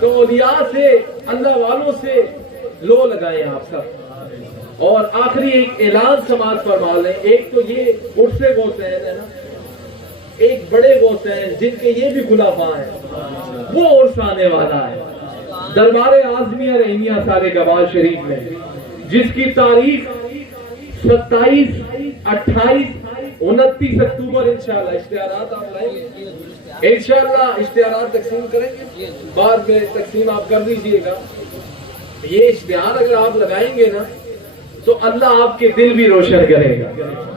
تو اولیاء سے اللہ والوں سے لو لگائیں آپ سب. اور آخری ایک اعلان سماعت فرما لیں. ایک تو یہ عرص غوثین ہے نا, ایک بڑے غوثین جن کے یہ بھی خلفاء ہیں, وہ عرص آنے والا ہے دربار اعظمیہ رحیمیہ سالگباد شریف میں, جس کی تاریخ 27, 28, 29 اکتوبر انشاءاللہ. اشتہارات آپ لائیں گے انشاءاللہ, اشتہارات تقسیم کریں گے, بعد میں تقسیم آپ کر دیجئے گا. یہ اشتہار اگر آپ لگائیں گے نا تو اللہ آپ کے دل بھی روشن کرے گا.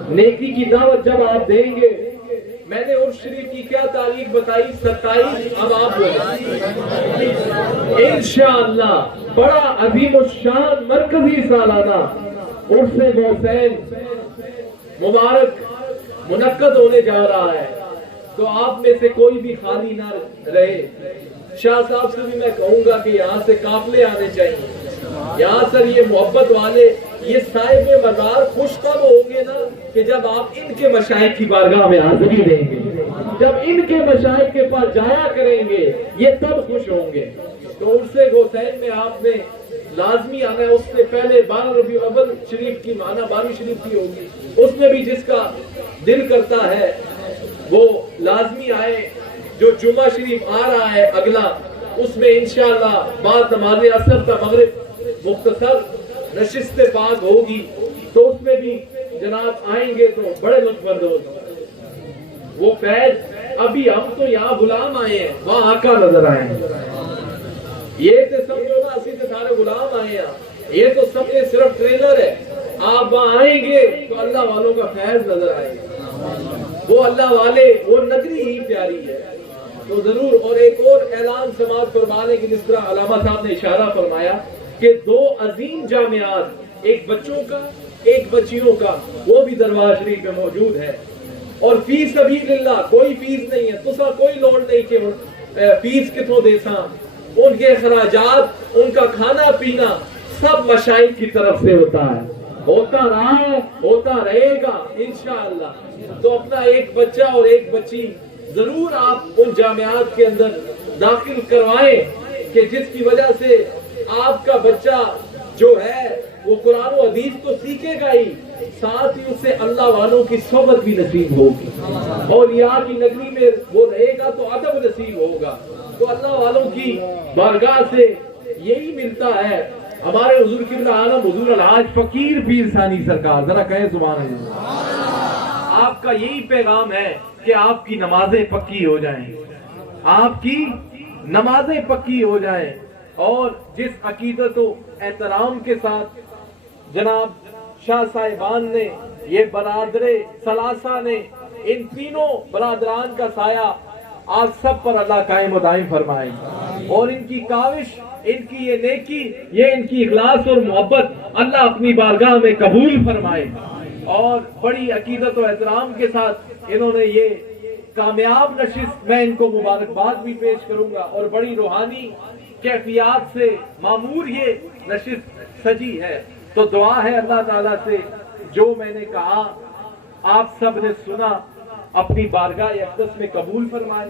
نیکی کی دعوت جب آپ دیں گے, میں نے عرس شریف کی کیا تاریخ بتائی 27, اب آپ بولیں انشاءاللہ بڑا عظیم الشان مرکزی سالانہ عرس غوثین مبارک منعقد ہونے جا رہا ہے. تو آپ میں سے کوئی بھی خالی نہ رہے. شاہ صاحب سے بھی میں کہوں گا کہ یہاں سے قافلے آنے چاہیے. یہاں سر یہ محبت والے, یہ صاحب مزار خوش تب ہوں گے نا کہ جب آپ ان کے مشائخ کی بارگاہ میں حاضری دیں گے, جب ان کے مشائخ کے پاس جایا کریں گے یہ تب خوش ہوں گے. تو عرس غوثین میں آپ نے لازمی آنا ہے. اس سے پہلے 12 ربیع الاول شریف کی معنی 12 شریف کی ہوگی, اس میں بھی جس کا دل کرتا ہے وہ لازمی آئے. جو جمعہ شریف آ رہا ہے اگلا, اس میں انشاءاللہ بعد نماز عصر تا مغرب مختصر نشست پاک ہوگی, تو اس میں بھی جناب آئیں گے تو بڑے لطف اندوز. وہ فیض ابھی ہم تو یہاں غلام آئے ہیں, وہاں آقا نظر آئے ہیں. یہ تو سمجھو نا اسی سے سارے غلام آئے ہیں, یہ تو سب یہ صرف ٹریلر ہے. آپ وہاں آئیں گے تو اللہ والوں کا فیض نظر آئے گا. وہ اللہ والے, وہ نگری ہی پیاری ہے. تو ضرور. اور ایک اور اعلان سماعت فرمانے کی, جس طرح علامہ صاحب نے اشارہ فرمایا کہ 2 عظیم جامعات, ایک بچوں کا ایک بچیوں کا, وہ بھی دربار شریف میں موجود ہے. اور فی سبیل اللہ کوئی فیس نہیں ہے, تسا کوئی لوڑ نہیں کہ فیس کتوں دے ساں. ان کے اخراجات, ان کا کھانا پینا سب مشائخ کی طرف سے ہوتا ہے, ہوتا رہا ہے, ہوتا رہے گا انشاءاللہ. تو اپنا ایک بچہ اور ایک بچی ضرور آپ ان جامعات کے اندر داخل کروائیں کہ جس کی وجہ سے آپ کا بچہ جو ہے وہ قرآن و حدیث تو سیکھے گا ہی, ساتھ ہی اسے اللہ والوں کی صحبت بھی نصیب ہوگی, اور یہاں کی نگری میں وہ رہے گا تو ادب نصیب ہوگا. تو اللہ والوں کی بارگاہ سے یہی ملتا ہے. ہمارے حضور قبلہ عالم حضور الحاج فقیر پیر ثانی سرکار, ذرا کہیں سبحان اللہ, آپ کا یہی پیغام ہے کہ آپ کی نمازیں پکی ہو جائیں, آپ کی نمازیں پکی ہو جائیں. اور جس عقیدت و احترام کے ساتھ جناب شاہ صاحبان نے, یہ برادر ثلاثہ نے, ان تینوں برادران کا سایہ آج سب پر اللہ قائم و دائم فرمائے, اور ان کی کاوش, ان کی یہ نیکی, یہ ان کی اخلاص اور محبت اللہ اپنی بارگاہ میں قبول فرمائے. اور بڑی عقیدت و احترام کے ساتھ انہوں نے یہ کامیاب نشست, میں ان کو مبارکباد بھی پیش کروں گا, اور بڑی روحانی کیفیات سے معمور یہ نشست سجی ہے. تو دعا ہے اللہ تعالیٰ سے جو میں نے کہا آپ سب نے سنا, اپنی بارگاہ اقدس میں قبول فرمائے.